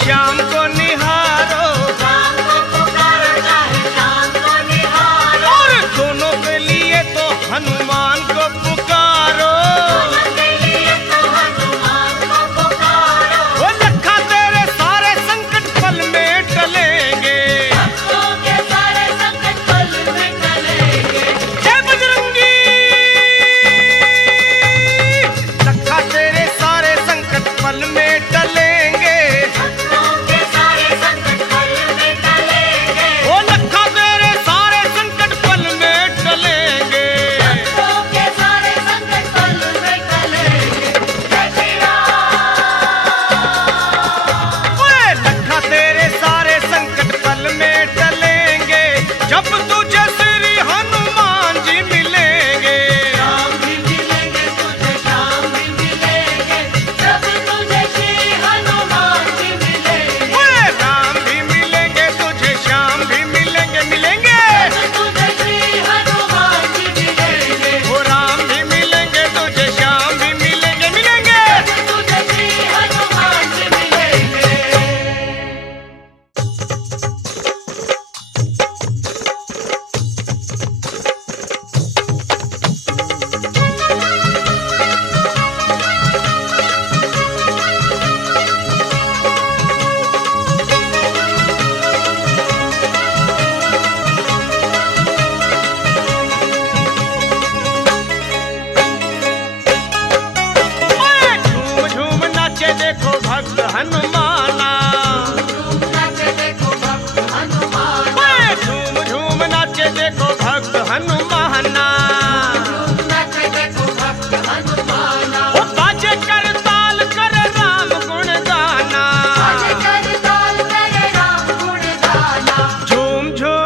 शाम को निहारो, शाम को पुकारो चाहे शाम को निहारो, और दोनों के लिए तो हनुमान को पुकारो। दोनों के लिए तो हनुमान को पुकारो। वो लखा तेरे सारे संकट पल में टलेंगे, भक्तों के सारे संकट पल में टलेंगे। जय बजरंगी। लखा तेरे सारे संकट पल में टलेंगे, भक्तों के सारे संकट पल में टलेंगे। वो लखा तेरे सारे संकट पल में टलेंगे। भक्तों के सारे संकट पल में टलेंगे। जय श्री राम। ओए लखा तेरे सारे संकट पल में टलेंगे, जब तुझे श्री हनुमान जी मिलेंगे। राम भी मिलेंगे तुझे, श्याम भी मिलेंगे, जब तुझे श्री हनुमान जी मिलेंगे। ओए राम भी मिलेंगे तुझे, श्याम भी मिलेंगे, मिलेंगे। जब तुझे श्री हनुमान जी मिलेंगे। वो राम भी मिलेंगे तुझे, श्याम भी मिलेंगे, मिलेंगे। जब तुझे श्री हनुमान जी मिलेंगे। ओए झूम झूम नाचे देखो भक्त हनुमाना। झूम नाचे देखो भक्त हनुमान। ओए झूम झूम नाचे देखो भक्त हनुमाना। झूम नाचे देखो भक्त हनुमान। वो बाजे कर ताल करे राम गुण गाना। आज कर ताल करे राम गुण गाना। झूम झूम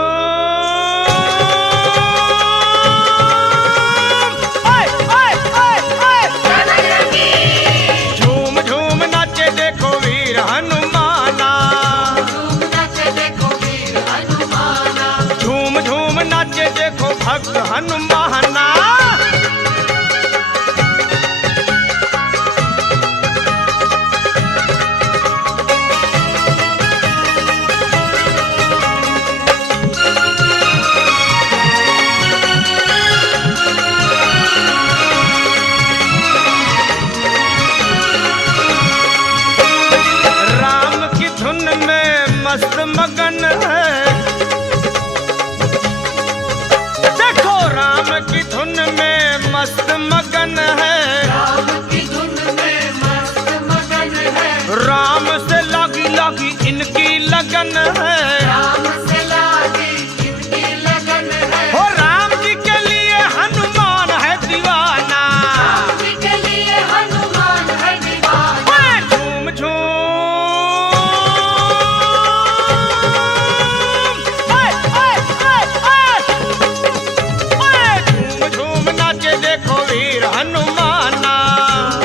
ओए ओए ओए ओए जय बजरंगी। झूम झूम नाचे देखो वीर हनुमाना। झूम नाचे देखो वीर हनुमान। झूम झूम नाचे देखो भक्त हनुमाना। राम की धुन में मस्त मगन है, देखो राम की धुन में मस्त मगन है। राम की धुन में मस्त मगन है। राम से लागी लागी इनकी लगन है। राम से लागी इनकी लगन है। हो राम जी के लिए हनुमान है दीवाना। राम जी के लिए हनुमान है दीवाना। ओए झूम झूम ओए ओए ओए ओए ओए झूम झूम नाचे देखो वीर हनुमाना।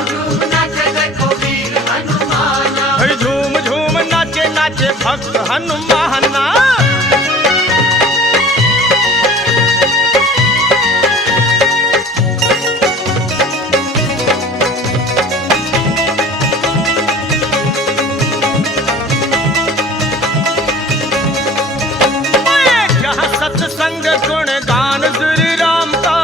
झूम नाचे देखो वीर हनुमान। ओए झूम झूम नाचे नाचे भक्त हनुमाना। ओए जहाँ सत्संग गुण गान श्री राम का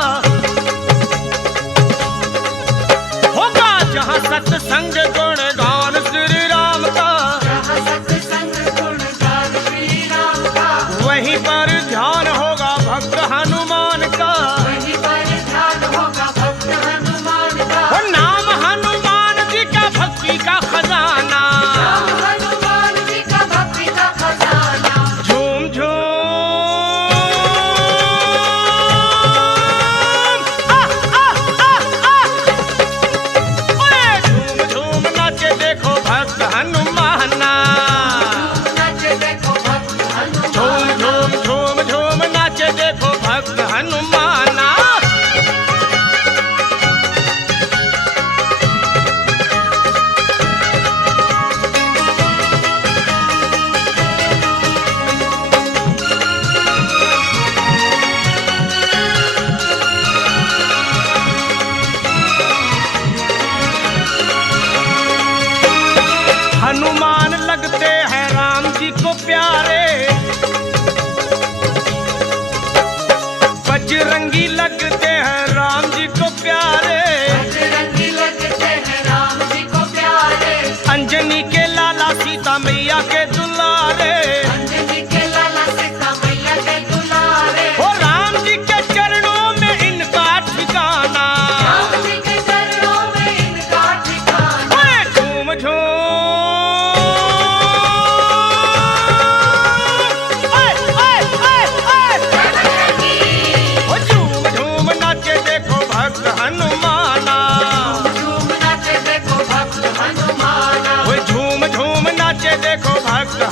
होगा, जहाँ सत्संग गुण गान श्री राम का। जहाँ सत्संग गुण गान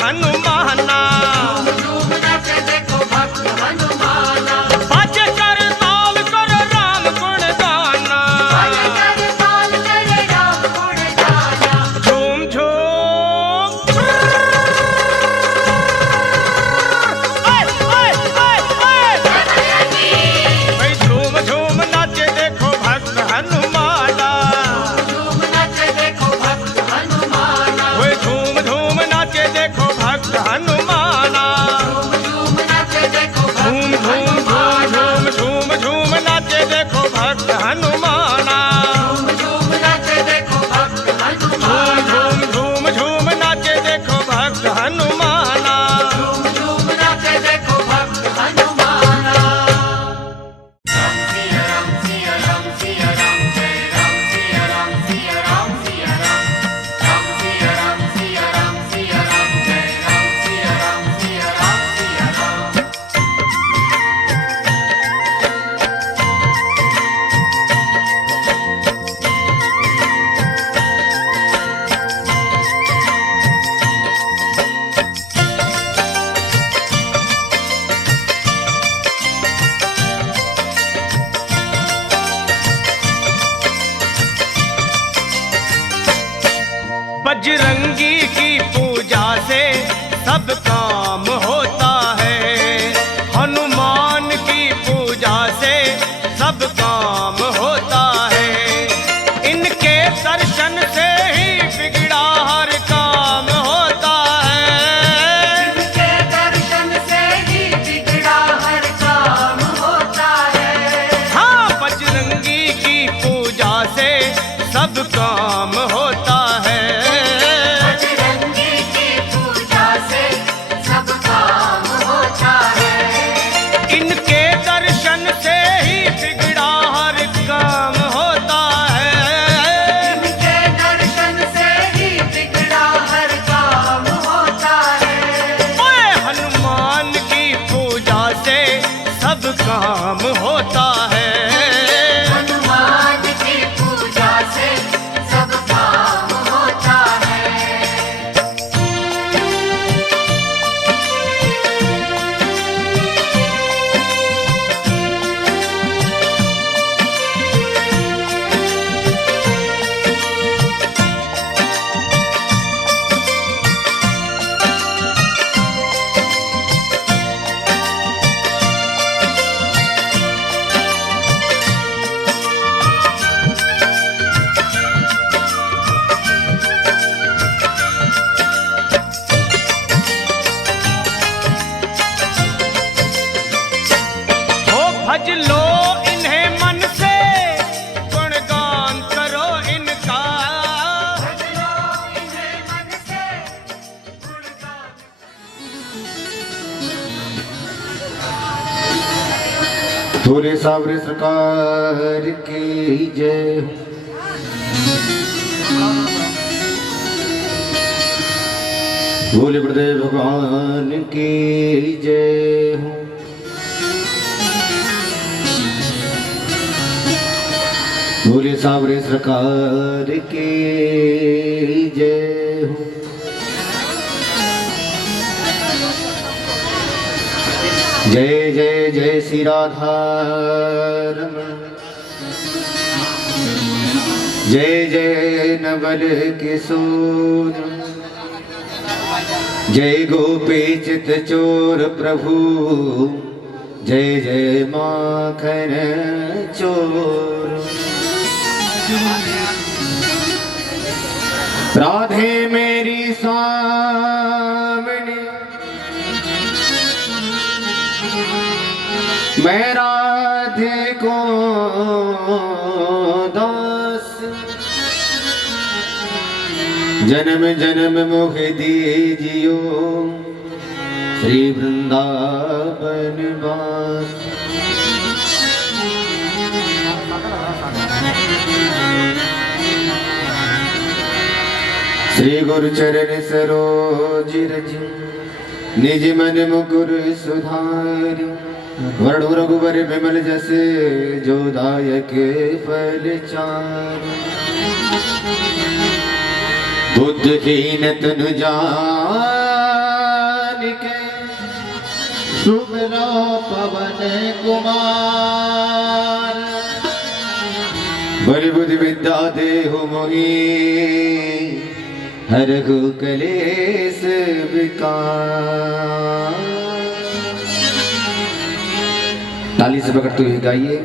हनुमाना। झूम नाचे देखो भक्त हनुमाना। बाजे कर ताल कर राम गुण गाना। बाजे कर ताल करे राम गुण गाना। झूम झूम भाई झूम झूम नाचे देखो भक्त हनुमाना। झूम नाचे देखो भक्त हनुमाना। ओए झूम झूम नाचे देखो भक्त हनुमाना। झूम नाचे देखो झूम झूम झूम झूम झूम नाचे देखो भक्त हनुमाना। झूम नाचे देखो भक्त हनुमाना। झूम झूम झूम नाचे देखो भक्त हनुमाना। झूम नाचे देखो भक्त हनुमाना। राम सिया राम सिया राम सिया राम जय राम सिया राम सिया राम सिया राम। राम सिया राम सिया राम सिया राम जय राम सिया राम सिया राम सिया राम। बजरंगी की पूजा से सब काम होता है। हनुमान की पूजा से सब काम होता है। इनके दर्शन से ही बिगड़ा हर काम होता है। इनके दर्शन से ही बिगड़ा हर काम होता है। हाँ, बजरंगी की पूजा से सब काम होता है। बजरंगी की पूजा से सब काम होता है। इनके दर्शन से ही बिगड़ा हर काम होता है। इनके दर्शन से ही बिगड़ा हर काम होता है। ओए हनुमान की पूजा से सब काम होता है। हनुमान की पूजा से सब काम होता है। हो भज लो इन्हें मन से, गुणगान करो इनका। भजलो इन्हें मन से गुणगान। भोले सावरे सरकार की जय हो। भोले गुरुदेव भगवान की जय हो। भोले सावरे सरकार की जय हो। जय जय जय श्री राधा रमण। जय जय नवल किशोर। जय गोपी चित चोर प्रभु। जय जय माखन चोर। राधे मेरी सामने, मैं राधे को दास। जन्म जन्म मोह दीजियो श्री वृंदावन वास। श्री गुरु चरण सरोज रज, निज मन मुकुर सुधारि। वर्ण रघुवर विमल जस, जो दायक फल चार। बुद्धहीन तनु जान, सुमिरो पवन कुमार बल बुद्धि विद्या देहु मोहि हरहु कलेश विकार। ताली से पकड़ते हुए गाइए।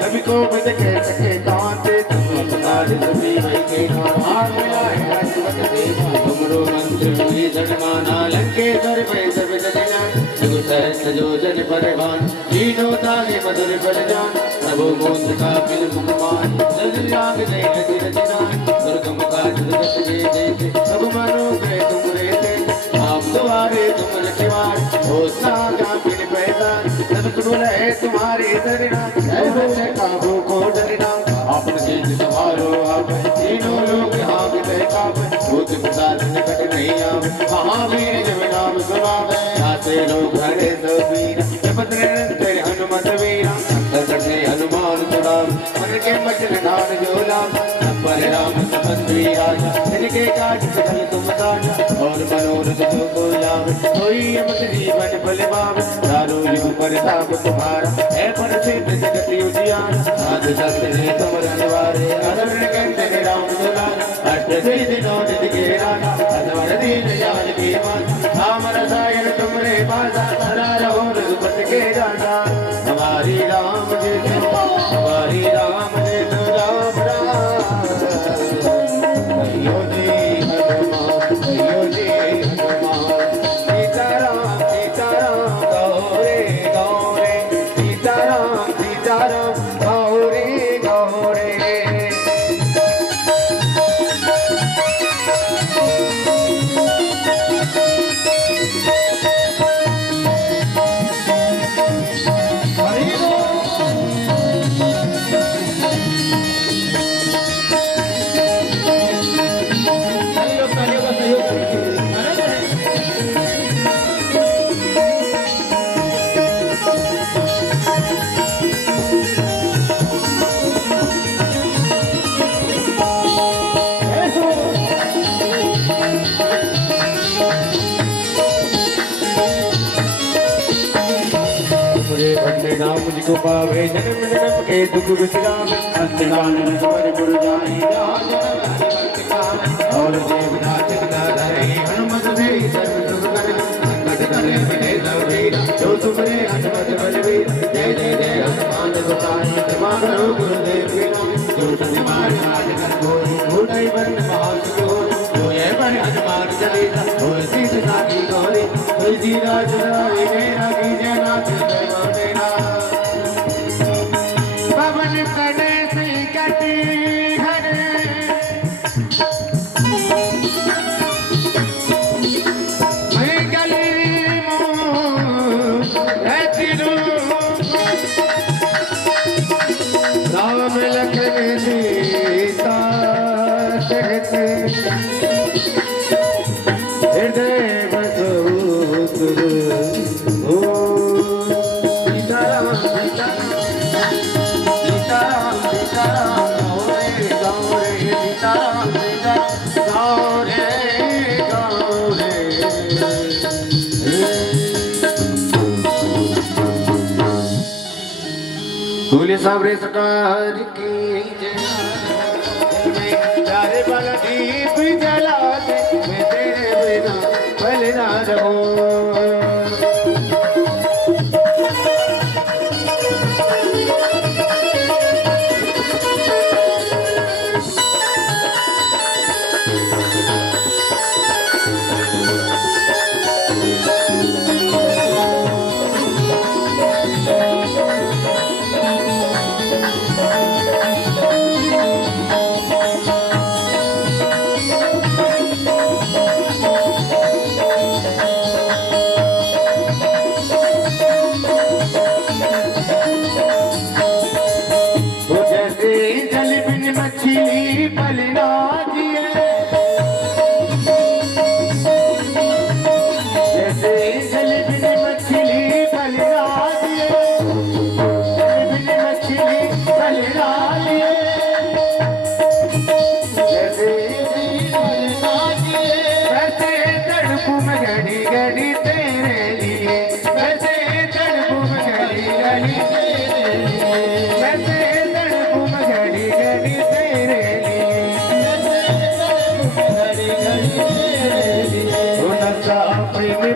कभी को बद कह सके कांते तुम सभी भाई के नाम तुमरो मंत्र हुई जनमाना लंके दर पे सब जजना जग सहस्त्र जो जन परवान तीनों ताले मधुर बलजान सबो मोद का बिल मुखमान जल राग दे नदी रचना दुर्गम काज जगत जे देते सब मनो गए तुम रहते आप द्वारे तुम रखवार हो सागा बिन पैदा सब कुल है तुम्हारे दरना ऐसे काबू को डरना आपन जीत संभालो आप तीनों लोग आग दे काब भूत पिशाच निकट नहीं आवे महावीर जब नाम सुनावे आते लोग हरे दो वीर जपत निरंतर हनुमत वीरा अंतर से हनुमान छुड़ाव मन के मचल ढाल जो लाभ पर राम सपत वीरा जिनके काज सकल तुम काज और और मनोरथ जो को लावे कोई अमत जीवन फल पावे दारू युग परताप तुम्हारा है पर सिद्ध जगत उजियार साध संत ने तुम रखवारे अदर कंठ राम दुलार अष्ट सिद्धि नौ निधि के राजा असवर दीन जान की मान राम रसायन तुमरे पासा धरा रहो रघुपति के राजा हमारी राम जी हमारी राम जी राम राम अयो जी हनुमान अयो जी हनुमान सीताराम सीताराम गौरे गौरे सीताराम सीताराम गौरे गौरे नाम मुझको पावे जन्म जन्म के दुख विश्राम अंतकाल में स्वर गुरु जाई और देवनाथ का धरे हनुमत दे सर्व सुख करे संकट करे मिले लवीर जो सुमरे हनुमत बलवीर जय जय जय हनुमान गोसाई कृपा करो गुरुदेव के नाम जो सनिवार राज कर कोई भूटाई बन महासुर जो ये पर हनुमान चलीसा हो सीध साकी गौरी तुलसी राज राय मेरा की जय नाथ जय तेरा पवन कने से कटी हरे मैं गली मोह रहती राम लखन सीता कहते हृदय बसो सीताराम सीताराम सीताराम सीताराम गौरे गौरे सीताराम सीताराम गौरे गौरे बोले सावरे सरकार की जय प्यारे वाला दीप जला दे मैं तेरे बिना भल ना रहूं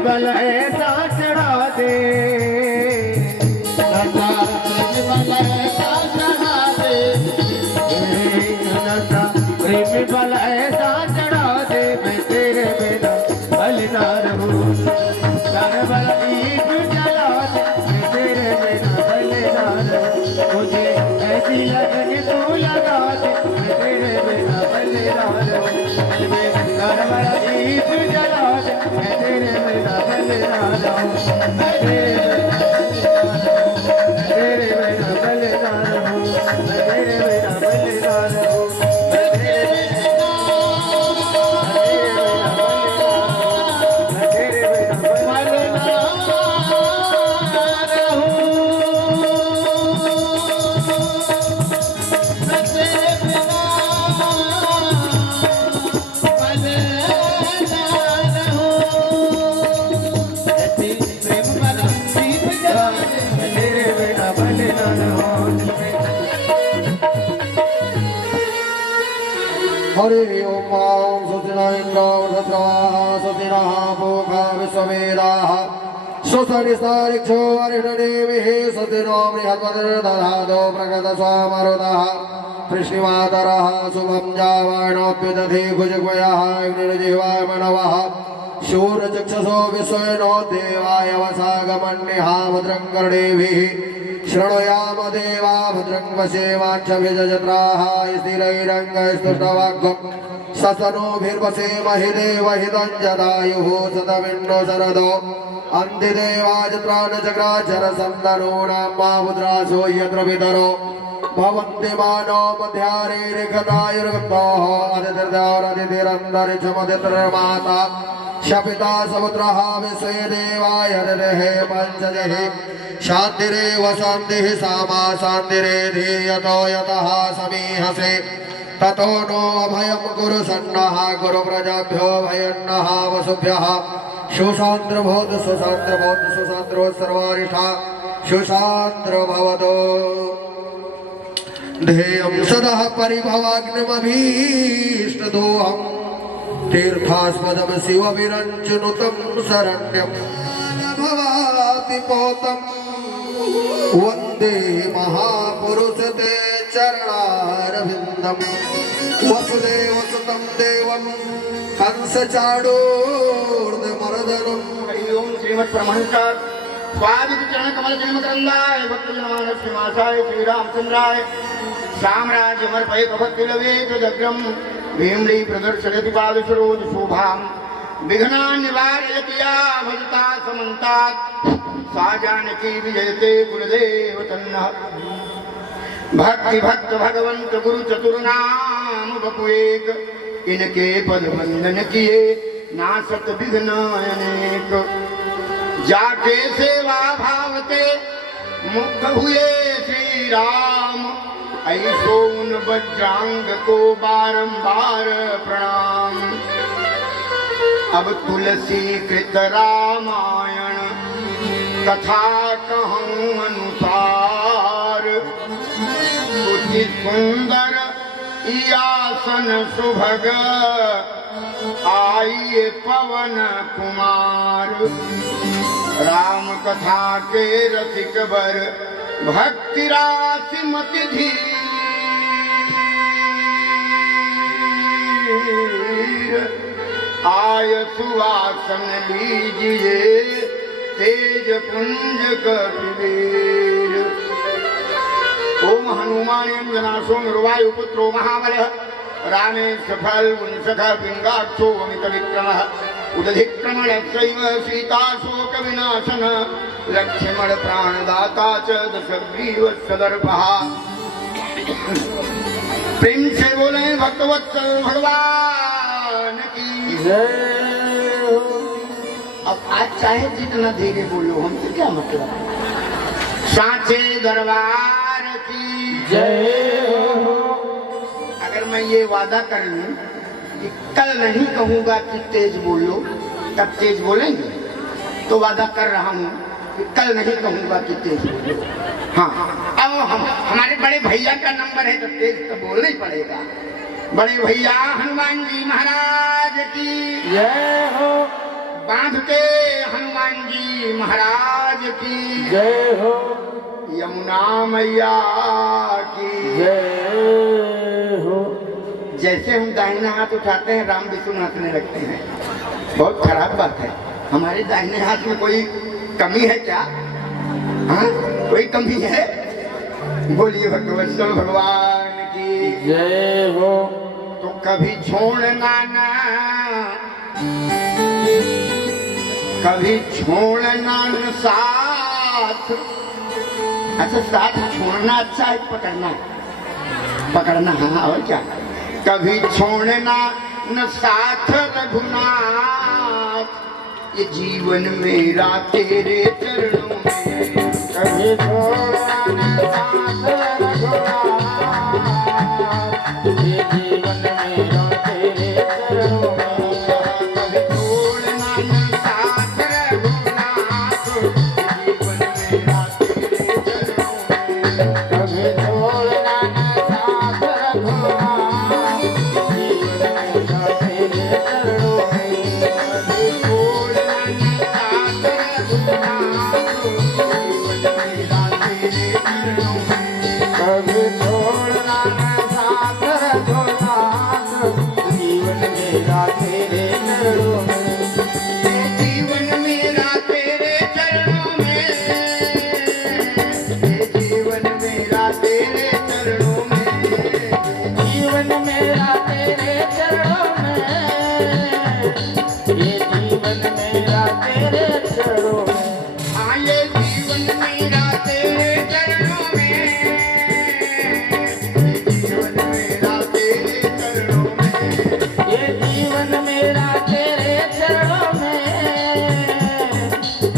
बल ऐसा चढ़ा दे प्रेम बल ऐसा चढ़ा दे मैं तेरे बिना बल ना रहूं कर बल दीप जला दे मैं तेरे बिना बल ना रहूं मुझे ऐसी लगन तू लगा दे मैं तेरे बिना बल ना रहूं कर बल दीप जला दे मैं तेरे बिना बल ना रहूं तेरे बिना बल ना रहूं तेरे बिना बल ना रहूं बल हरि ओम सुतिना इंद्रो वृत्रवाः सुतिनः पूषा विश्ववेदाः सुसरितारिक्षो अरिष्टदेवीः सुतिनो बृहस्पतिर्दधातो प्रगतस्वामरुतः कृष्णिमातरः शुभं जावाणोऽप्युदधि भुजगवयः अग्निर्जिह्वाय मनवः शूरचक्षुषो विश्वेनो देवाय वसागमन्निहा भद्रं कर्णेभिः शृणुयाम देवा भद्रं वसेमाक्षभिजत्राः स्थिरैरङ्गस्तुष्टवाग्गं ससनोभिर्वसेमहि देवहितं जदायुः सतमिन्दो शरदो अन्तिदेवाजत्रा न चक्राचरसन्दनूनां मा मुद्रासो यत्र पितरो भवन्ति मानो मध्यारेरिखतायुर्गतोः अदितिर्दावरदितिरन्तरिक्षमदितिर्माता शपिता समुद्रः विश्वे देवाय ददेः पञ्चजः शान्तिरेव शान्तिः सामा शान्तिरेधि यतो यतः समीहसे ततो नो अभयं कुरु सन्नः कुरु प्रजाभ्यो भयन्नः वसुभ्यः सुशान्त्र भवतु सुशान्त्र भवतु सुशान्त्रो सर्वारिष्ठा सुशान्त्र भवतु ध्येयं सदा परिभवाग्निमभीष्टदोहम् तीर्थास्पदं शिवविरञ्जनुतं शरण्यं भवाति पोतं वन्दे महापुरुषते चरणारविन्दं वसुदेवसुतं देवं कंसचाणूर्णमर्दनं हरि ओम श्रीमत्परमहंस स्वादित चरण कमल जन्मकरंदाय भक्तजनमान श्रीमासाय श्री रामचंद्राय साम्राज्य मर्पय भक्ति लवे तदग्रम भीमली प्रदर्शयति पादसरोज शोभाम विघ्नान् निवारयति या भजता समन्तात् सा जानकी विजयते कुलदेव तन्नः भक्ति भक्त भगवंत गुरु चतुर्नाम बपुएक इनके पद वंदन किए नासत विघ्न अनेक जाके सेवा भावते मुग्ध हुए श्री राम ऐसो उन बज्रांग को बारंबार प्रणाम अब तुलसी कृत रामायण कथा कहूँ अनुसार सुचि सुंदर आसन सुभग आइए पवन कुमार राम कथा के रसिक बर भक्ति राशि मति धीर आय सुवासन लीजिए तेज पुंज कपिवीर ओम हनुमान जनासो निर्वायु पुत्रो महाबलः रामे सफल वंशख पिंगाक्षो अमित विक्रमः उदधिक्रमण शैव सीता शोक विनाशन लक्ष्मण प्राणदाता च दशग्रीव सदर्भः प्रेम से बोले भक्तवत्सल भगवान की जय हो। अब आज चाहे जितना धीरे बोलो हमसे क्या मतलब सांचे दरबार की जय हो। अगर मैं ये वादा कर लूं कि कल नहीं कहूंगा कि तेज बोलो तब तेज बोलेंगे तो वादा कर रहा हूं कि कल नहीं कहूंगा कि तेज बोलो हाँ अब हमारे बड़े भैया का नंबर है तो तेज तो बोलना ही पड़ेगा बड़े भैया हनुमान जी महाराज की जय हो। बांध के हनुमान जी महाराज की जय हो। यमुना मैया की जय हो। जैसे हम दाहिना हाथ उठाते हैं राम विष्णु नाचने लगते हैं बहुत खराब बात है हमारे दाहिने हाथ में कोई कमी है क्या हाँ कोई कमी है बोलिए भगवत्सल भगवान की जय हो। तो कभी छोड़ना ना कभी छोड़ना न साथ अच्छा साथ छोड़ना अच्छा है पकड़ना हाँ और क्या कभी छोड़ना न साथ रघुनाथ ये जीवन मेरा तेरे चरणों में कभी छोड़ना न साथ रघुनाथ ये जीवन मेरा तेरे चरणों में कभी छोड़ना न साथ रघुनाथ जीवन मेरा तेरे चरणों में कभी छोड़ना न साथ रघुनाथ जीवन तेरे चरणों में, ये जीवन मेरा तेरे चरणों में, हाँ ये जीवन मेरा तेरे चरणों में, ये जीवन मेरा तेरे चरणों में, ये जीवन मेरा तेरे चरणों में,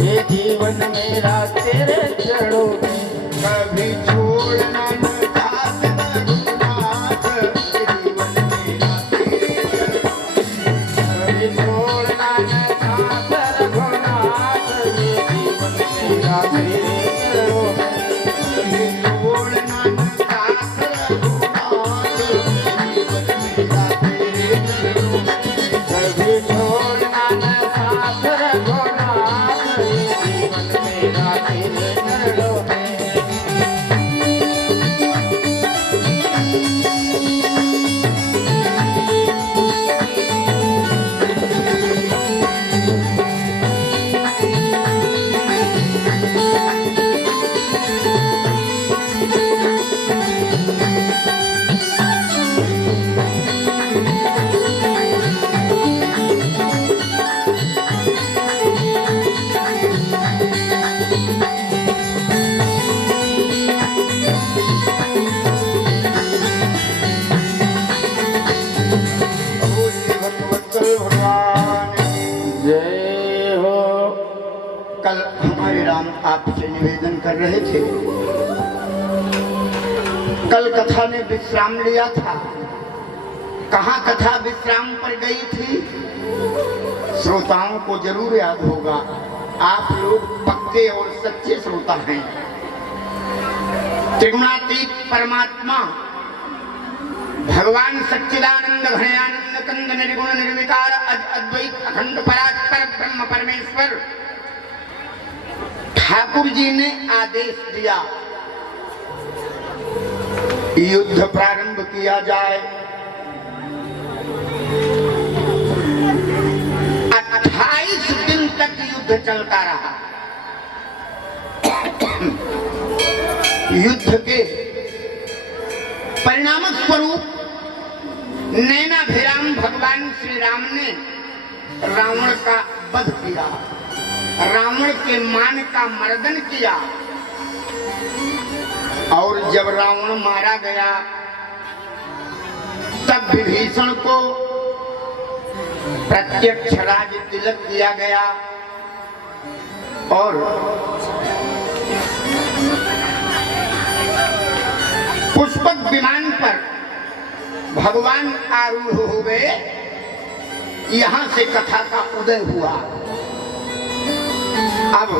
ये जीवन मेरा तेरे चरणों में। कभी छोड़ना न साथ रघुनाथ, ये जीवन मेरा तेरे चरणों में, कभी छोड़ना न साथ रघुनाथ, ये जीवन मेरा तेरे चरणों में। कभी छोड़ना न साथ रघुनाथ, ये जीवन मेरा तेरे चरणों में, कभी छोड़ना न साथ रघुनाथ, ये जीवन मेरा तेरे चरणों में। बोलिए भगवत्सल भगवान की। जय हो। कल हमारे राम आपसे निवेदन कर रहे थे, कल कथा ने विश्राम लिया था। कहाँ कथा विश्राम पर गई थी, श्रोताओं को जरूर याद होगा। आप लोग पक्के और सच्चे श्रोता हैं। त्रिगुणातीत परमात्मा भगवान सच्चिदानंद घनानंद कंद निर्गुण निर्विकार अद्वैत अखंड परात्पर ब्रह्म परमेश्वर ठाकुर जी ने आदेश दिया, युद्ध प्रारंभ किया जाए। 28 दिन तक युद्ध चलता रहा। युद्ध के परिणाम स्वरूप नैनाभिराम भगवान श्री राम ने रावण का वध किया, रावण के मान का मर्दन किया। और जब रावण मारा गया तब विभीषण को प्रत्यक्ष राज तिलक दिया गया और पुष्पक विमान पर भगवान आरूढ़ हो गए। यहां से कथा का उदय हुआ। अब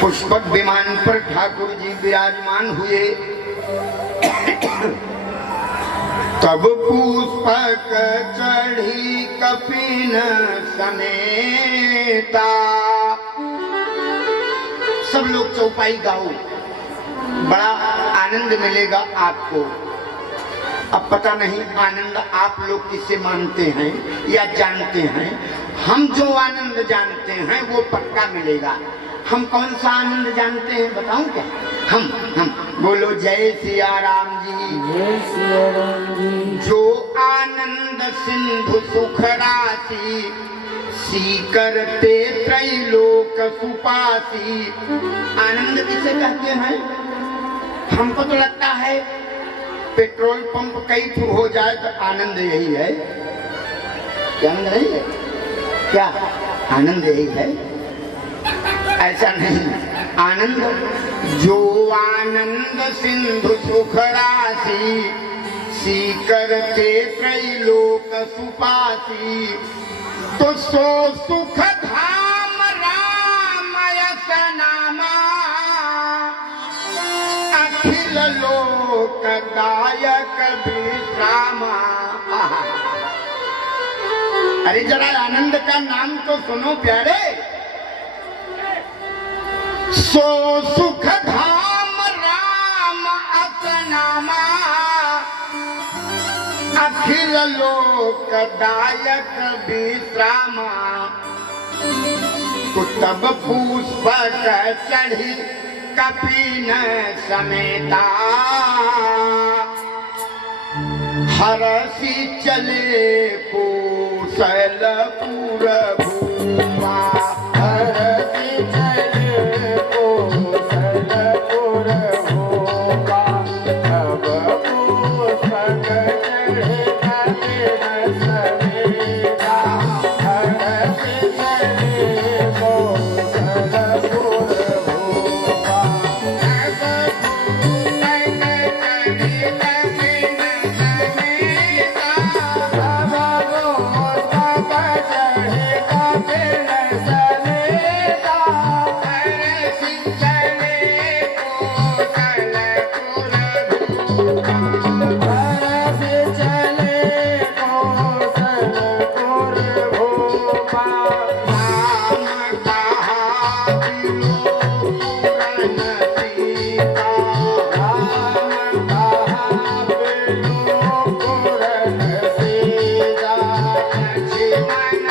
पुष्पक विमान पर ठाकुर जी विराजमान हुए। तब पुष्पक चढ़ी कपिन समेता। सब लोग चौपाई गाओ, बड़ा आनंद मिलेगा आपको। अब पता नहीं आनंद आप लोग किसे मानते हैं या जानते हैं। हम जो आनंद जानते हैं वो पक्का मिलेगा। हम कौन सा आनंद जानते हैं बताऊं क्या? हम बोलो जय सिया राम जी। जय सिया राम जी। जो आनंद सिंधु सुख राशि, सीकरते त्रैलोक सुपासी। आनंद किसे कहते हैं? हमको तो लगता है पेट्रोल पंप कई ठू हो जाए तो आनंद यही है। क्या आनंद नहीं है? क्या आनंद यही है? ऐसा नहीं। आनंद जो आनंद सिंधु सुख राशि, सीकरते त्रैलोक सुपासी। तो सो सुख धाम राम यस नामा, अखिल लोक दायक विश्रामा। अरे जरा आनंद का नाम तो सुनो प्यारे। सो सुख धाम राम असनामा, अखिल लोक दायक विश्रामा। तो तब पुष्पक चढ़ी कपिन समेता। हरसी चले कोसलपुर भूपा हरसी चले कोसलपुर भूपा अब पुस्तक चढ़े नलिन सवेरा हरसी चले कोसलपुर भूपा अब पुस्तक चढ़े नलिन सवेरा अब पुस्तक चढ़े नलिन सवेरा हरसी चले कोसलपुर भूपा हरसी चले कोसलपुर भूपा नाम कहा बिलो पूरन सीता राम कहा बिलो पूरन सीता लक्ष्मण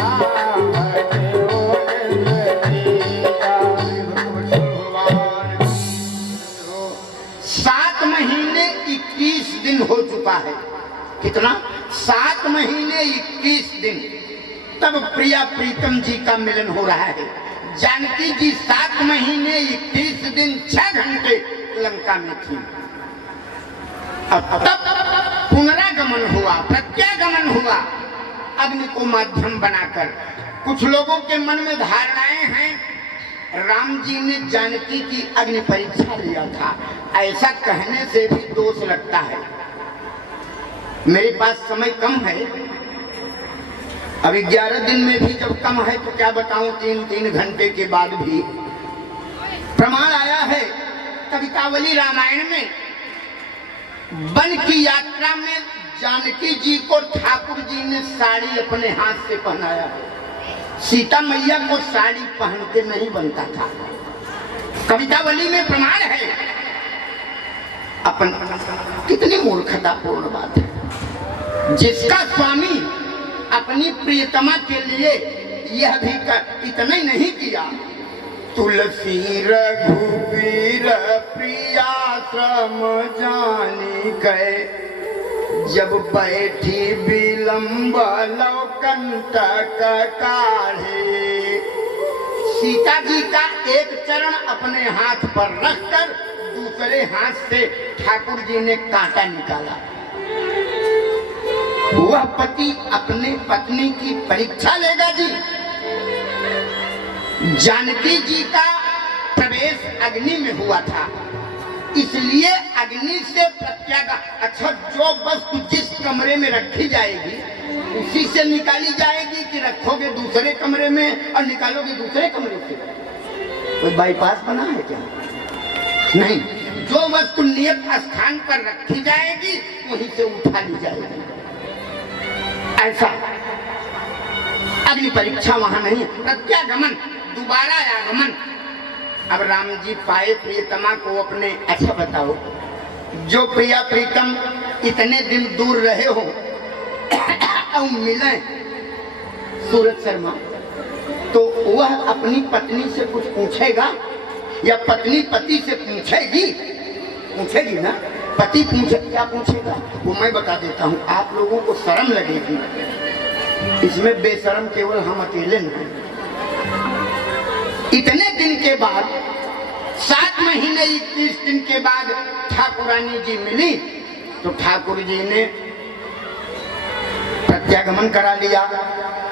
हाथ महेंद्र जीता जीवन सात महीने 21 दिन हो चुका है। कितना? 7 महीने 21 दिन। तब प्रिया प्रीतम जी का मिलन हो रहा है। जानकी जी 7 महीने 21 दिन 6 घंटे लंका में थी। अब तब पुनरागमन हुआ, प्रत्यागमन हुआ अग्नि को माध्यम बनाकर। कुछ लोगों के मन में धारणाएं हैं, राम जी ने जानकी की अग्नि परीक्षा लिया था। ऐसा कहने से भी दोष लगता है। मेरे पास समय कम है, अभी 11 दिन में भी जब कम है तो क्या बताऊं, 3-3 घंटे के बाद भी प्रमाण आया है। कवितावली रामायण में वन की यात्रा में जानकी जी को ठाकुर जी ने साड़ी अपने हाथ से पहनाया है। सीता मैया को साड़ी पहन के नहीं बनता था। कवितावली में प्रमाण है। अपन कितनी मूर्खतापूर्ण बात है। जिसका स्वामी अपनी प्रियतमा के लिए यह भी इतना ही नहीं किया। तुलसी रघुवीर प्रियाश्रम जानी गए, जब बैठी विलंब लौकंटक काढ़े। सीता जी का एक चरण अपने हाथ पर रखकर दूसरे हाथ से ठाकुर जी ने कांटा निकाला। वह पति अपने पत्नी की परीक्षा लेगा जी। जानकी जी का प्रवेश अग्नि में हुआ था, इसलिए अग्नि से प्रत्यागा। अच्छा, जो वस्तु जिस कमरे में रखी जाएगी उसी से निकाली जाएगी कि रखोगे दूसरे कमरे में और निकालोगे दूसरे कमरे से? कोई बाईपास बना है क्या? नहीं, जो वस्तु नियत स्थान पर रखी जाएगी वहीं से उठा ली जाएगी। ऐसा अग्नि परीक्षा वहां नहीं है। प्रत्यागमन, दोबारा आगमन। अब राम जी पाए प्रियतमा को अपने। अच्छा बताओ, जो प्रिया प्रीतम इतने दिन दूर रहे हो और मिले सूरज शर्मा, तो वह अपनी पत्नी से कुछ पूछेगा या पत्नी पति से पूछेगी? पूछेगी ना। पति पूछे, क्या पूछेगा वो मैं बता देता हूँ, आप लोगों को शर्म लगेगी। इसमें बेशर्म केवल हम अकेले नहीं। इतने दिन के बाद, 7 महीने 21 दिन के बाद ठाकुरानी जी मिली तो ठाकुर जी ने प्रत्यागमन करा लिया।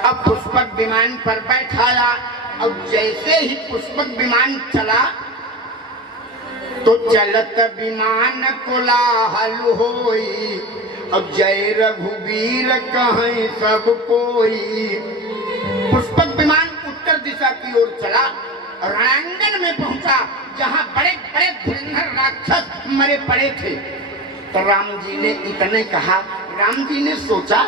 अब पुष्पक विमान पर बैठाया और जैसे ही पुष्पक विमान चला तो चलत विमान कोलाहल होई। अब जय रघुवीर कहीं सब कोई। पुष्पक विमान उत्तर दिशा की ओर चला, रणांगन में पहुंचा जहां बड़े बड़े धुरंधर राक्षस मरे पड़े थे। तो राम जी ने इतने कहा। राम जी ने सोचा,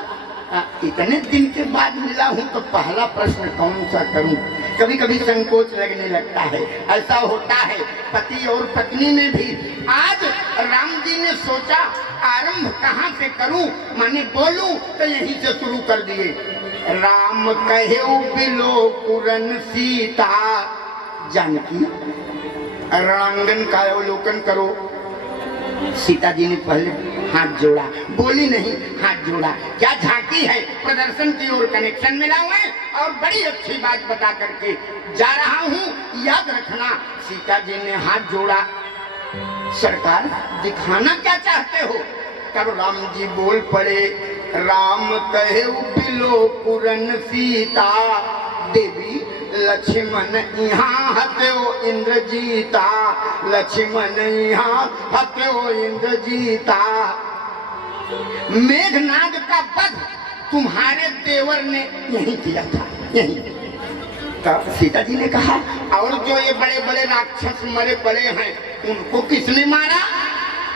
इतने दिन के बाद मिला हूं तो पहला प्रश्न कौन सा करूं? कभी कभी संकोच लगने लगता है। ऐसा होता है पति और पत्नी में भी। आज राम जी ने सोचा आरंभ कहां से करूं, माने बोलूं तो यहीं से शुरू कर दिए। राम कहे बिलो पुरन सीता, जानकी रणांगन का अवलोकन करो। सीता जी ने पहले हाथ जोड़ा, बोली नहीं, हाथ जोड़ा। क्या झांकी है, प्रदर्शन की ओर कनेक्शन मिला हुआ है और बड़ी अच्छी बात बता करके जा रहा हूँ, याद रखना। सीता जी ने हाथ जोड़ा, सरकार दिखाना क्या चाहते हो? तब राम जी बोल पड़े, राम कहे बिलो पुरन सीता, देवी लक्ष्मण यहाँ हत्यो इंद्रजीता, लक्ष्मण यहाँ हत्यो इंद्रजीता। मेघनाद का वध तुम्हारे देवर ने यही किया था, यही। तब सीता जी ने कहा, और जो ये बड़े बड़े राक्षस मरे पड़े हैं उनको किसने मारा?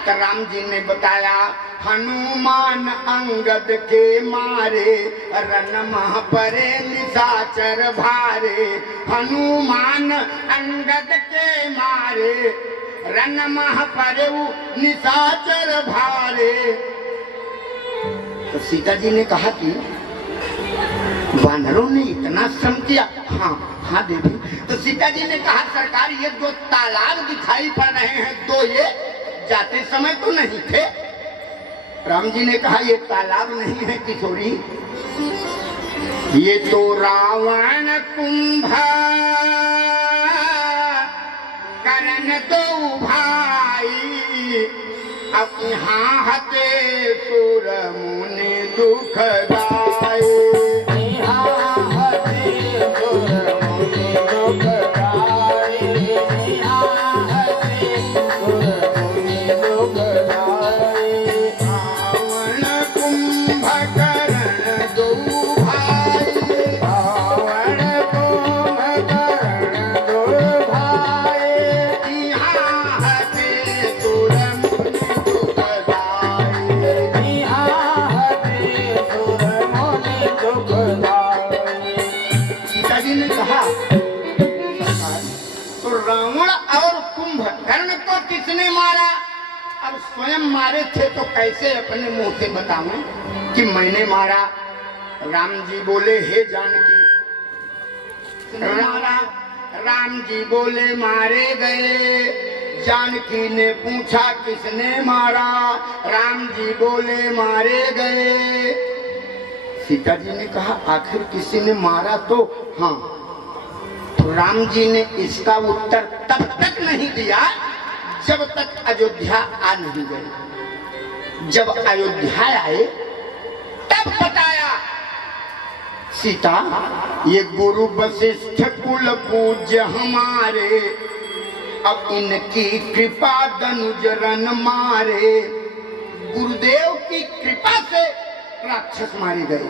तो राम जी ने बताया, हनुमान अंगद के मारे, रन मह परे निशाचर भारे। हनुमान अंगद के मारे, रन मह परे निशाचर भारे। तो सीता जी ने कहा कि वानरों ने इतना श्रम किया? हाँ हाँ देवी। तो सीता जी ने कहा, सरकार ये जो तालाब दिखाई पड़ रहे हैं, तो ये जाते समय तो नहीं थे? राम जी ने कहा, ये तालाब नहीं है किशोरी, ये तो रावण कुंभ करण दो भाई, अब यहाँ हते सुर मुनि दुख गाए। स्वयं मारे थे तो कैसे अपने मुंह से बताऊं कि मैंने मारा? राम जी बोले, हे जानकी, राम जी बोले मारे गए। जानकी ने पूछा किसने मारा? राम जी बोले मारे गए। सीता जी ने कहा, आखिर किसी ने मारा तो? हाँ। तो राम जी ने इसका उत्तर तब तक नहीं दिया जब तक अयोध्या आ नहीं गए। जब अयोध्या आए तब बताया, सीता ये गुरु वशिष्ठ कुल पूज्य हमारे, अब इनकी कृपा दनुज रन मारे। गुरुदेव की कृपा से राक्षस मारे गए।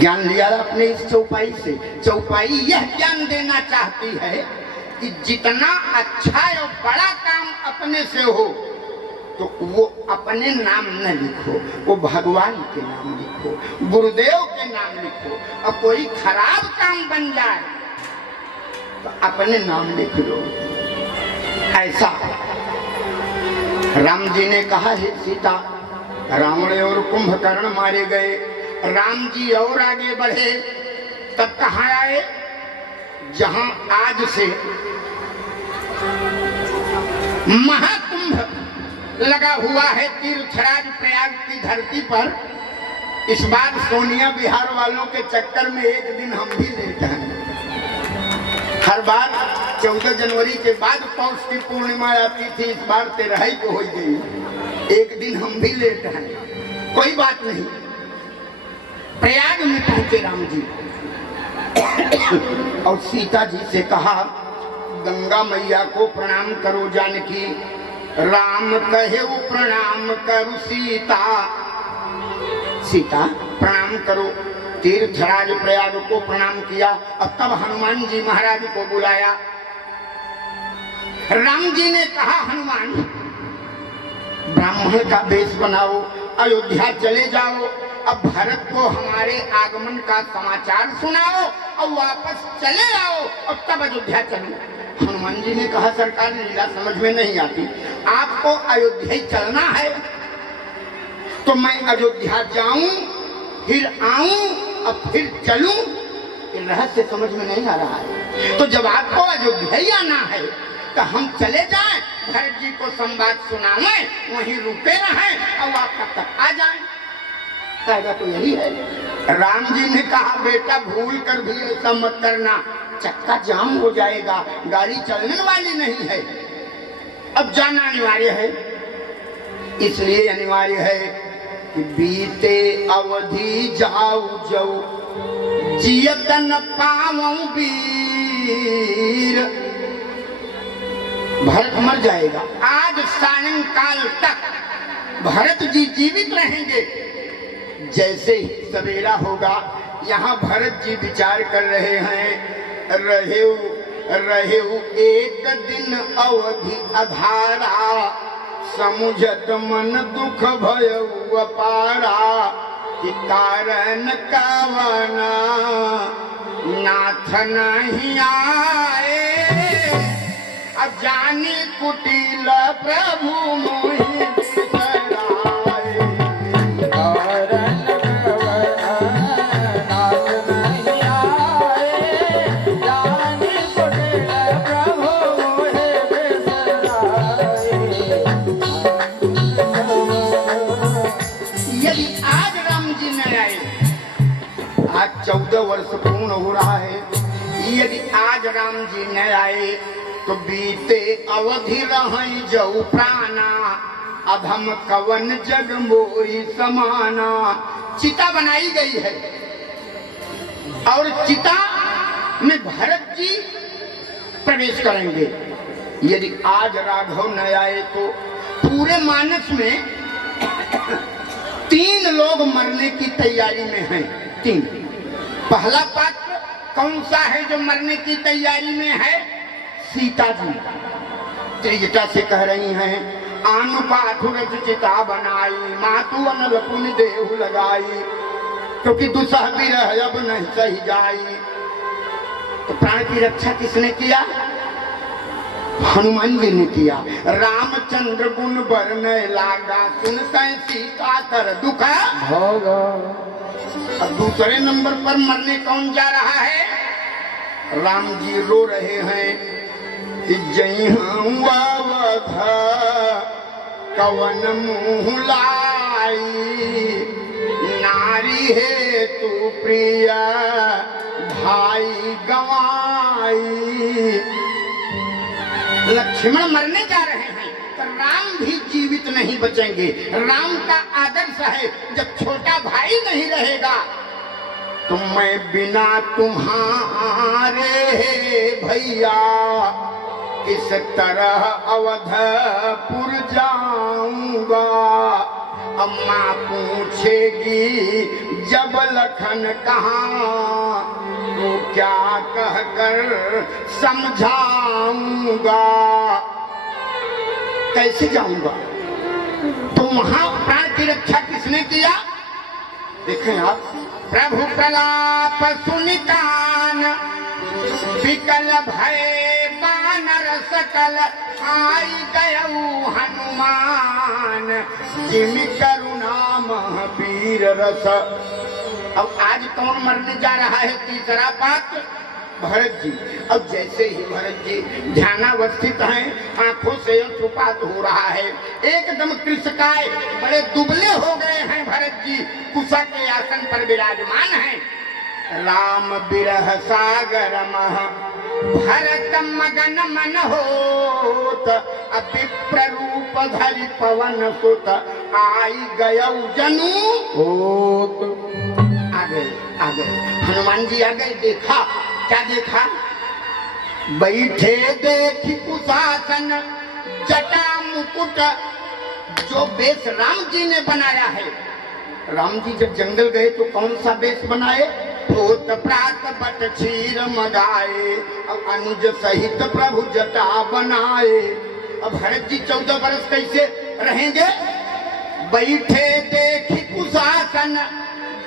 ज्ञान लिया अपने इस चौपाई से। चौपाई यह ज्ञान देना चाहती है कि जितना अच्छा और बड़ा काम अपने से हो तो वो अपने नाम न लिखो, वो भगवान के नाम लिखो, गुरुदेव के नाम लिखो। और कोई खराब काम बन जाए तो अपने नाम लिख लो। ऐसा राम जी ने कहा, हे सीता, रावण और कुंभकर्ण मारे गए। राम जी और आगे बढ़े, तब कहाँ आए? जहां आज से महाकुंभ लगा हुआ है तीर्थराज प्रयाग की धरती पर। इस बार सोनिया बिहार वालों के चक्कर में एक दिन हम भी लेट हैं। हर बार 14 जनवरी के बाद पौष की पूर्णिमा आती थी, इस बार 13 को हो गई। एक दिन हम भी लेट हैं, कोई बात नहीं। प्रयाग में पहुंचे राम जी और सीता जी से कहा, गंगा मैया को प्रणाम करो जानकी। राम कहे प्रणाम करो सीता। सीता प्रणाम करो। तीर्थराज प्रयाग को प्रणाम किया और तब हनुमान जी महाराज को बुलाया। राम जी ने कहा, हनुमान ब्राह्मण का वेश बनाओ, अयोध्या चले जाओ, अब भरत को हमारे आगमन का समाचार सुनाओ और वापस चले आओ और तब अयोध्या चलो। हनुमान जी ने कहा, सरकार लीला समझ में नहीं आती, आपको अयोध्या चलना है तो मैं अयोध्या जाऊं फिर आऊं और फिर चलूं, ये रहस्य समझ में नहीं आ रहा है। तो जब आपको अयोध्या आना है तो हम चले जाएं, भरत जी को संवाद सुनाएं, वहीं रुके रहें और आप तब तक आ जाएं। कहेगा तो यही है। राम जी ने कहा बेटा भूल कर भी ऐसा मत करना, चक्का जाम हो जाएगा, गाड़ी चलने वाली नहीं है। अब जाना अनिवार्य है, इसलिए अनिवार्य है कि बीते अवधि जाऊ जाऊ जियतन पावं वीर। भरत मर जाएगा, आज सायंकाल तक भरत जी जीवित रहेंगे। जैसे ही सवेरा होगा, यहाँ भरत जी विचार कर रहे हैं, रहेऊ एक दिन अवधि अधारा, समुझत मन दुख भयऊ अपारा, कि कारण कावना नाथ नहीं आए, अजानी कुटिल प्रभु मोहि बिसराए। कारण नाथ नहीं आए, जानी कुटिल प्रभु मोहि बिसराए। यदि आज राम जी न आए, आज 14 वर्ष पूर्ण हो रहा है, यदि आज राम जी न आए तो बीते अवधि रहि जऊ प्राणा, अधम कवन जग मोहि समाना। चिता बनाई गई है और चिता में भरत जी प्रवेश करेंगे। यदि आज राघव न आए तो पूरे मानस में 3 लोग मरने की तैयारी में हैं। 3। पहला पात्र कौन सा है जो मरने की तैयारी में है? सीता जी। त्रिजटा से कह रही हैं, आनुपाथुर चिता बनाई, मातु अनल पुनि देहु लगाई, क्योंकि दुसह विरह अब नहीं सही जाई। तो प्राण की रक्षा किसने किया? हनुमान जी ने किया। रामचंद्र गुण बरने लागा, सुनते सीता कर दुख होगा। अब दूसरे नंबर पर मरने कौन जा रहा है? राम जी रो रहे हैं कि जय अवध कवन मुँह लाई, नारी है तू प्रिय भाई गवाई। लक्ष्मण मरने जा रहे हैं तो राम भी जीवित नहीं बचेंगे। राम का आदर्श है, जब छोटा भाई नहीं रहेगा तो मैं बिना तुम्हारे भैया किस तरह अवधपुर जाऊंगा। अम्मा पूछेगी जब लखन कहाँ, तो क्या कहकर समझाऊंगा। कैसे जाऊंगा? तो वहां प्राण की रक्षा किसने किया? देखें आप, प्रभु प्रलाप सुनि कान, विकल भय बानर सकल, आई गयऊ हनुमान, जिमि करुणा महावीर रस। अब आज कौन मरने जा रहा है? तीसरा पात्र भरत जी। अब जैसे ही भरत जी ध्यानावस्थित हैं, आंखों से अश्रुपात हो रहा है, एकदम कृषकाय बड़े दुबले हो गए हैं भरत जी, कुशा के आसन पर विराजमान हैं। राम बिरह सागर मह भरत मगन मन होत, विप्र रूप धरि पवन सुत, आई गयऊ जनु होत। आ गए हनुमान जी आ गए। देखा, क्या देखा? बैठे देखी कुशासन, जटा मुकुट, जो बेश राम जी ने बनाया है। राम जी जब जंगल गए तो कौन सा बेश बनाए? भूत प्रात बट क्षीर मगाए, अब अनुज सहित प्रभु जटा बनाए। अब भरत जी 14 बरस कैसे रहेंगे? बैठे देखी कुशासन,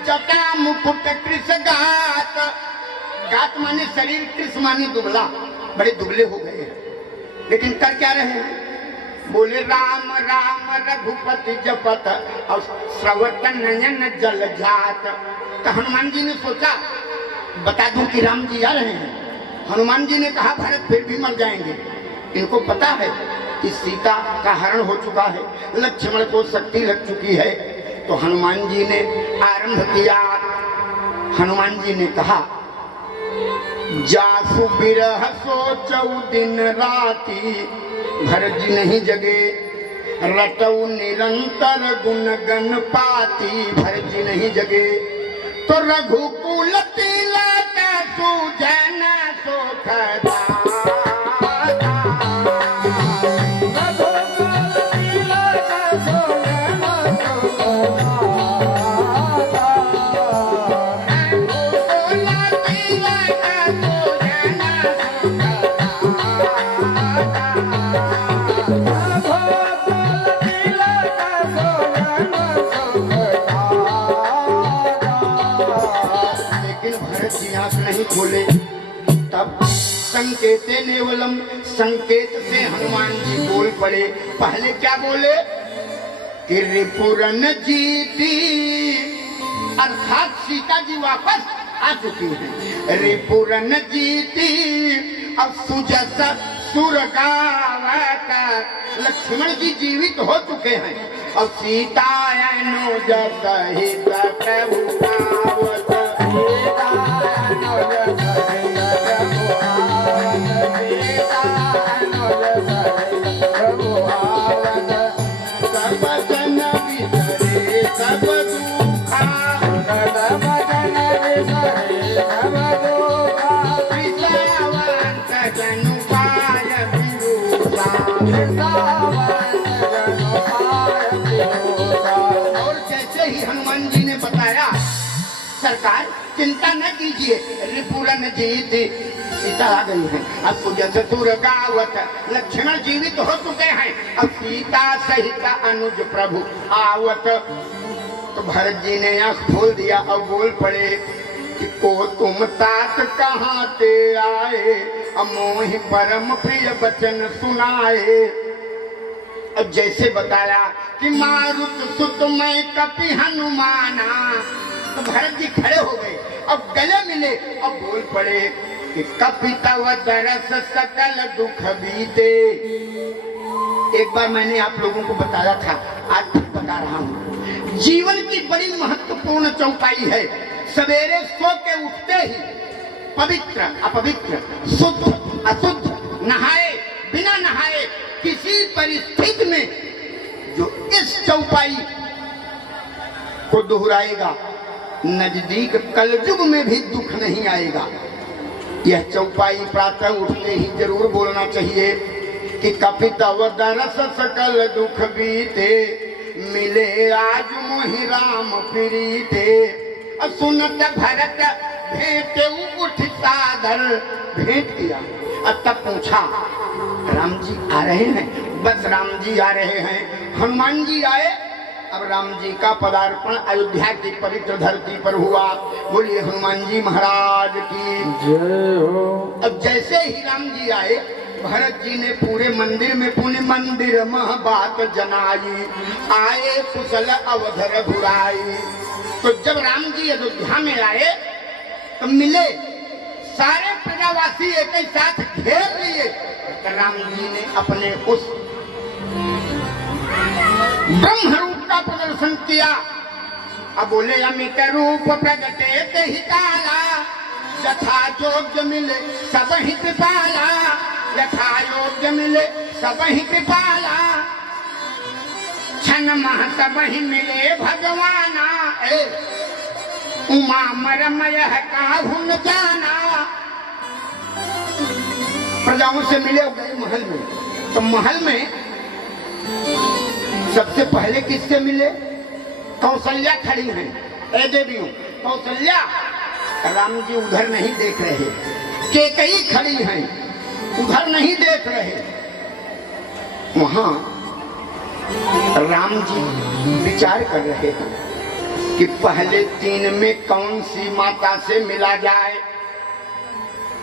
जटा मुकुट कृष गात। गात माने शरीर, कृष माने दुबला, बड़े दुबले हो गए हैं। लेकिन कर क्या रहे हैं? बोले राम राम रघुपति जपत, और स्रवत नयन जल जात। तो हनुमान जी ने सोचा बता दूं कि राम जी आ रहे हैं। हनुमान जी ने कहा भरत फिर भी मर जाएंगे, इनको पता है कि सीता का हरण हो चुका है, लक्ष्मण को शक्ति लग चुकी है। तो हनुमान जी ने आरंभ किया। हनुमान जी ने कहा जासु बिरह सोचऊ दिन राती, भरत जी नहीं जगे, रटऊ निरंतर गुण गण पाती, भरत जी नहीं जगे। तो रघुकुल तिलक सुजन सुखदा, खोले। तब संकेते नेवलम, संकेत से हनुमान जी बोल पड़े। पहले क्या बोले कि रिपुरन जीती, अर्थात सीता जी वापस आ चुकी है। रिपुरन जीती अब सुजस सुरगावत, लक्ष्मण जी जीवित हो चुके हैं। अब सीता अनुज सहित प्रभु आवत, सरकार चिंता न कीजिए, रिपुरन जीत सीता आ गई है। अब सुजस सुरगावत, लक्ष्मण जीवित हो चुके हैं। अब सीता सहित अनुज प्रभु आवत। तो भरत जी ने आंख खोल दिया और बोल पड़े कि को तुम तात कहाँ ते आए, मोहि परम प्रिय वचन सुनाए। अब जैसे बताया कि मारुत सुत मैं कपि हनुमाना, तो भरत जी खड़े हो गए, अब गले मिले, अब बोल पड़े कि कपि तव दरस सकल दुख बीते। एक बार मैंने आप लोगों को बताया था, आज फिर बता रहा हूँ। जीवन की बड़ी महत्वपूर्ण चौपाई है। सवेरे सो के उठते ही पवित्र अपवित्र, शुद्ध अशुद्ध, नहाए बिना नहाए, किसी परिस्थिति में जो इस चौपाई को दोहराएगा, नजदीक कलयुग में भी दुख नहीं आएगा। यह चौपाई प्रातः उठते ही जरूर बोलना चाहिए कि कपि तव दरस सकल दुख बीते, मिले आज मोहि राम प्रीते। सुनत भरत भेंटे उठ सादर, भेंट किया। अब तब पूछा राम जी आ रहे हैं? बस राम जी आ रहे हैं। हनुमान जी आए। अब राम जी का पदार्पण अयोध्या की पवित्र धरती पर हुआ। बोलिए हनुमान जी महाराज की जय हो। अब जैसे ही राम जी आए, भरत जी ने पूरे मंदिर में पुण्य मंदिर मह बात जनाई, आए कुशल अवधर घुराई। तो जब राम जी अयोध्या में आए तो मिले, सारे प्रजावासी एक ही साथ घेर लिए। तो राम जी ने अपने उस ब्रह्म रूप का प्रदर्शन किया। अब बोले अमित रूप प्रगटे ते ही काला, यथा योग्य मिले सब ही कृपाला, यथा योग्य मिले सब ही कृपाला, क्षण मह सब ही मिले भगवाना। उमा मरमय काहुन जाना। प्रजाओं से मिले और गए महल में। तो महल में सबसे पहले किससे मिले? कौशल्या खड़ी हैं। ए देवियों, कौशल्या, राम जी उधर नहीं देख रहे, केकई खड़ी हैं, उधर नहीं देख रहे। वहां राम जी विचार कर रहे हैं कि पहले 3 में कौन सी माता से मिला जाए।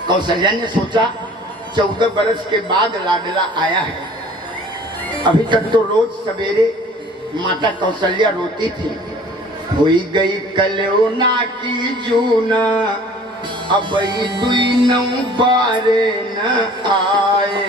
कौशल्या ने सोचा 14 बरस के बाद लाडला आया है। अभी तक तो रोज सवेरे माता कौशल्या रोती थी, हुई गई कलौना की जूना, अब दुई नौ बारे न आए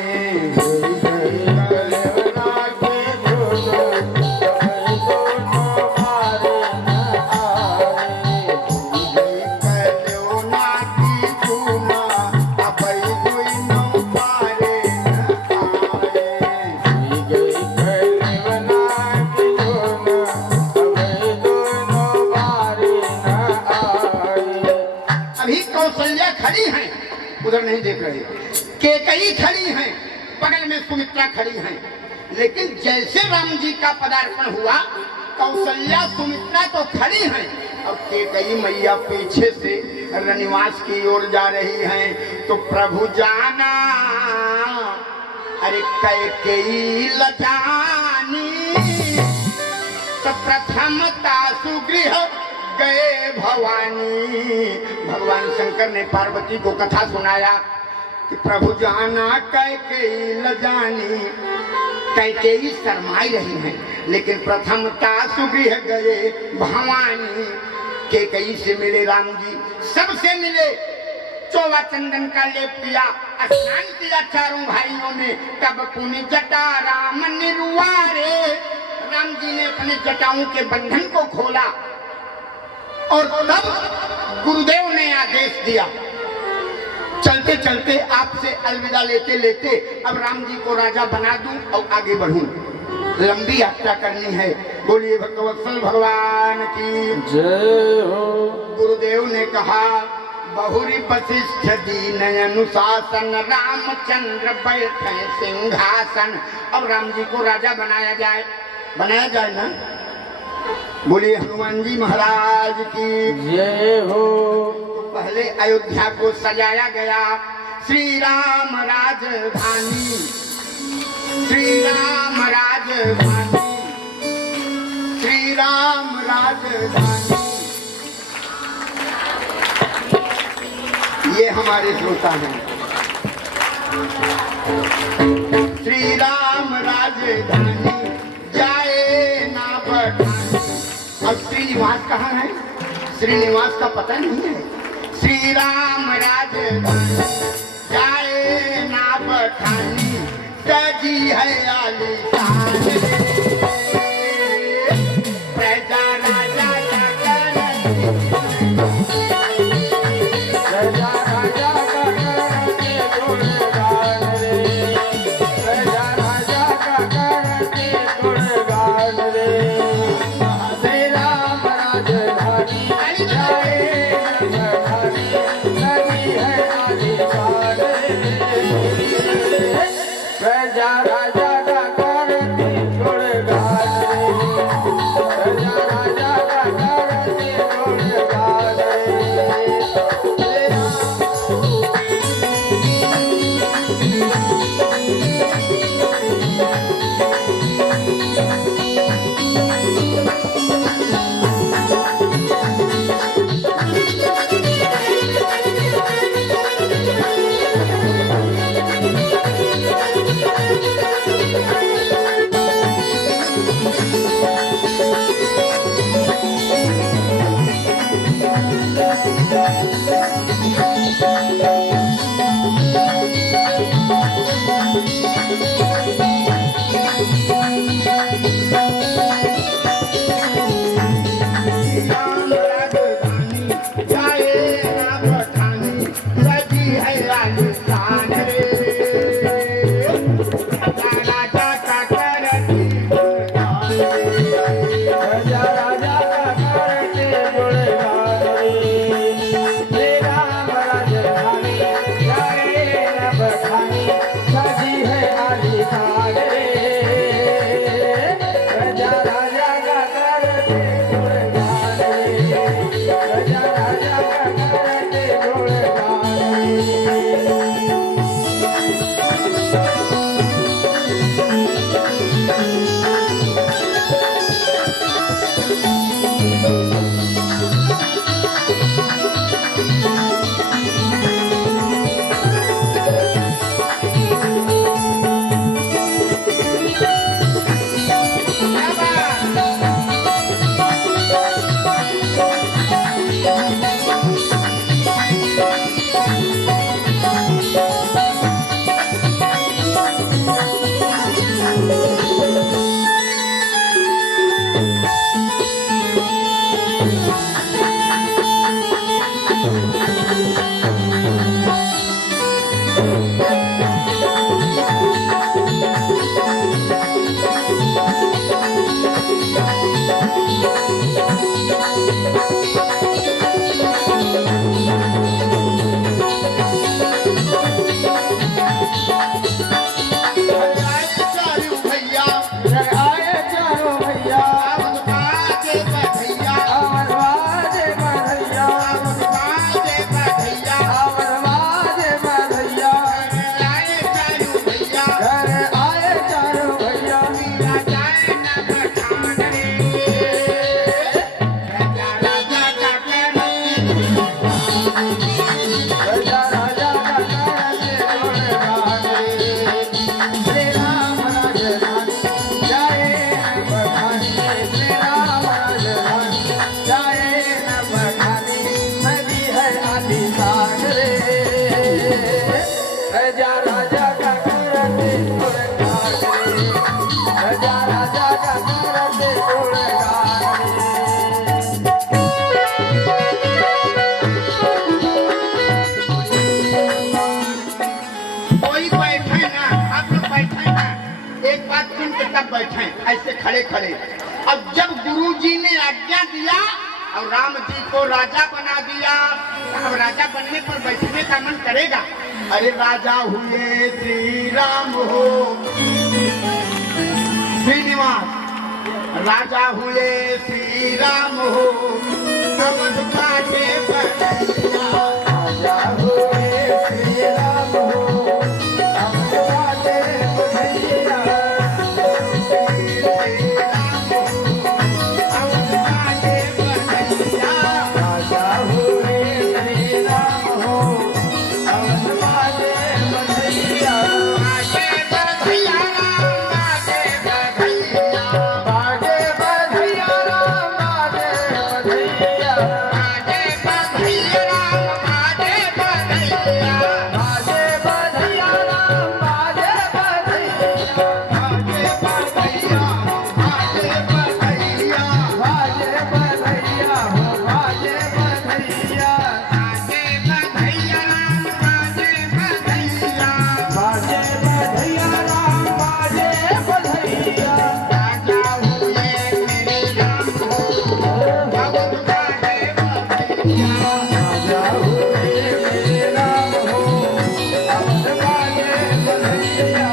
खड़ी हैं, उधर नहीं देख रहे, केकई खड़ी हैं, बगल में सुमित्रा खड़ी हैं। लेकिन जैसे राम जी का पदार्पण हुआ, कौशल्या सुमित्रा तो खड़ी हैं, अब केकई मैया पीछे से रनिवास की ओर जा रही हैं। तो प्रभु जाना अरे कैकेयी लजानी, तो प्रथमता सुगृह गए भवानी। भगवान शंकर ने पार्वती को कथा सुनाया कि प्रभु जाना कैकेयी लजानी। कैकेयी शर्माई रही हैं, लेकिन प्रथमता सुगृह गए भवानी। कैकेयी से मिले राम जी, सबसे मिले, चौवा चंदन का लेप किया, स्नान किया चारों भाइयों ने। तब पुनि जटा राम निरुआरे, राम जी ने अपने जटाओं के बंधन को खोला और तब गुरुदेव ने आदेश दिया, चलते चलते आपसे अलविदा लेते लेते अब राम जी को राजा बना दूं और आगे बढ़ूं, लंबी यात्रा करनी है। बोलिए भक्तवत्सल भगवान की जय हो। गुरुदेव ने कहा, बहुरी वशिष्ठ दीन अनुशासन, रामचंद्र बैठे सिंहासन। अब राम जी को राजा बनाया जाए ना। बोलिए हनुमान जी महाराज की जय हो। तो पहले अयोध्या को सजाया गया, श्री राम राजधानी, श्री राम राजधानी, श्री राम राजधानी। ये हमारे श्रोता हैं। श्री राम राजधानी जाए ना बढ़ानी। अब श्रीनिवास कहाँ है? श्रीनिवास का पता नहीं है। श्री राम राजधानी जाए ना बढ़ानी, सजी है आलीशान, प्रजा राजा तब बैठे ऐसे खड़े खड़े। अब जब गुरु जी ने आज्ञा दिया और राम जी को राजा बना दिया, अब राजा बनने पर बैठने का मन करेगा। अरे राजा हुए श्री राम हो, श्रीनिवास राजा हुए श्री राम हो, अवध काटे बधैया। राजा हुए श्री राम हो, अवध काटे बधैया। अवध काटे बधैया। राजा हुए श्री राम हो, अवध काटे बधैया। बाजे बधैया राम, बाजे बधैया। बाजे बधैया राम, बाजे बधैया। बाजे बधैया राम, बाजे बधैया। बाजे बधैया राम, बाजे बधैया। बाजे बधैया, बाजे बधैया। बाजे बधैया हो, बाजे बधैया। बाजे बधैया राम, बाजे बधैया। बाजे बधैया राम, बाजे बधैया। राजा हुए मेरे राम हो, अवध काटे बधैया। राजा हुए मेरे राम हो, अवध काटे बधैया।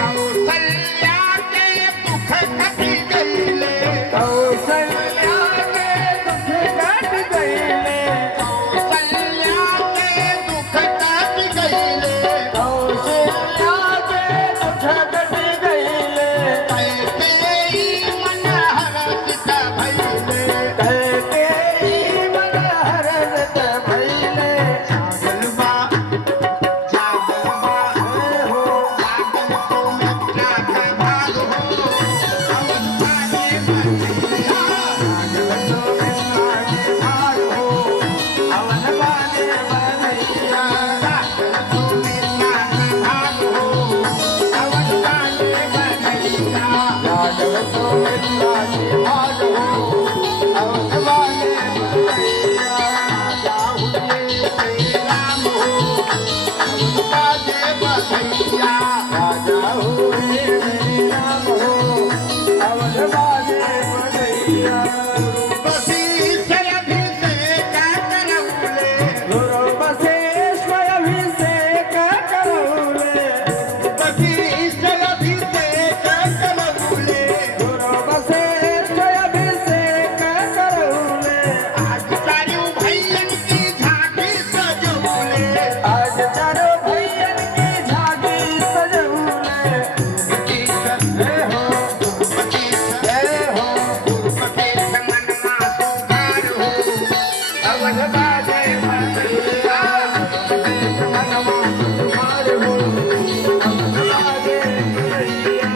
कौसल्या के दुख कटि गइले। कौसल्या के दुख कटि गइले। कौसल्या के दुख कटि गइले। कौसल्या के दुख कटि गइले। कैकेयी मन हर्षित भइले। कैकेयी मन हर्षित भइले। जागल बा, जागल बा हो, जागल तो मित्रा का भाग हो, अवध काटे बधैया। जागल तो मित्रा के भाग हो, अवध काटे बधैया। जागल तो मित्रा का भाग हो, अवध काटे बधैया। जागल तो मित्रा के भाग हो, अवध काटे बधैया। राजा हुए श्री राम हो, अवध काटे बधैया। राजा हुए श्री राम हो, अवध काटे बधैया। वशिष्ठ अभिषेक करौले। गुरु वशिष्ठ अभिषेक करौले। वशिष्ठ अभिषेक करौले। गुरु वशिष्ठ अभिषेक करौले। आज चारों भैयन की झांकी सजौले। आज चारों भैयन की झांकी सजौले। वशिष्ठ जय हो, वशिष्ठ जय हो, वशिष्ठ मनमा सुधार हो, अवध बाजे बधैया। वशिष्ठ मनमा सुधार हो, अवध बाजे बधैया।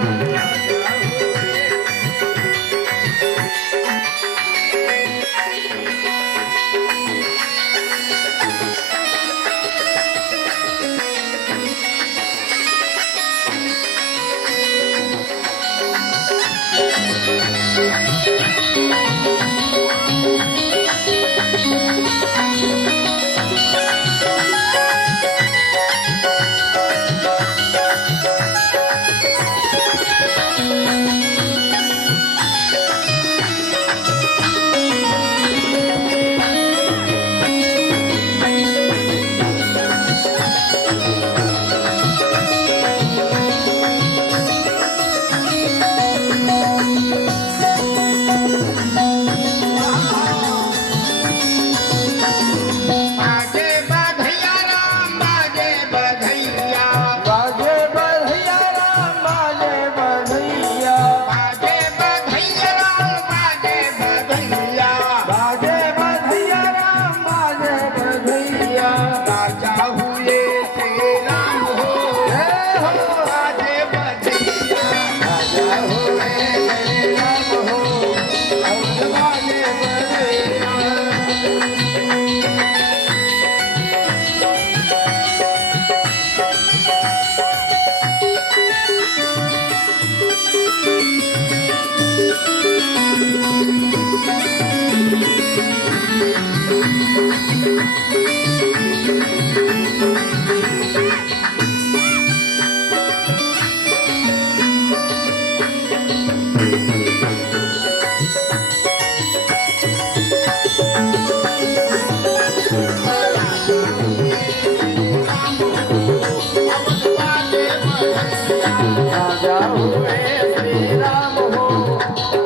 राजा हुए श्री राम हो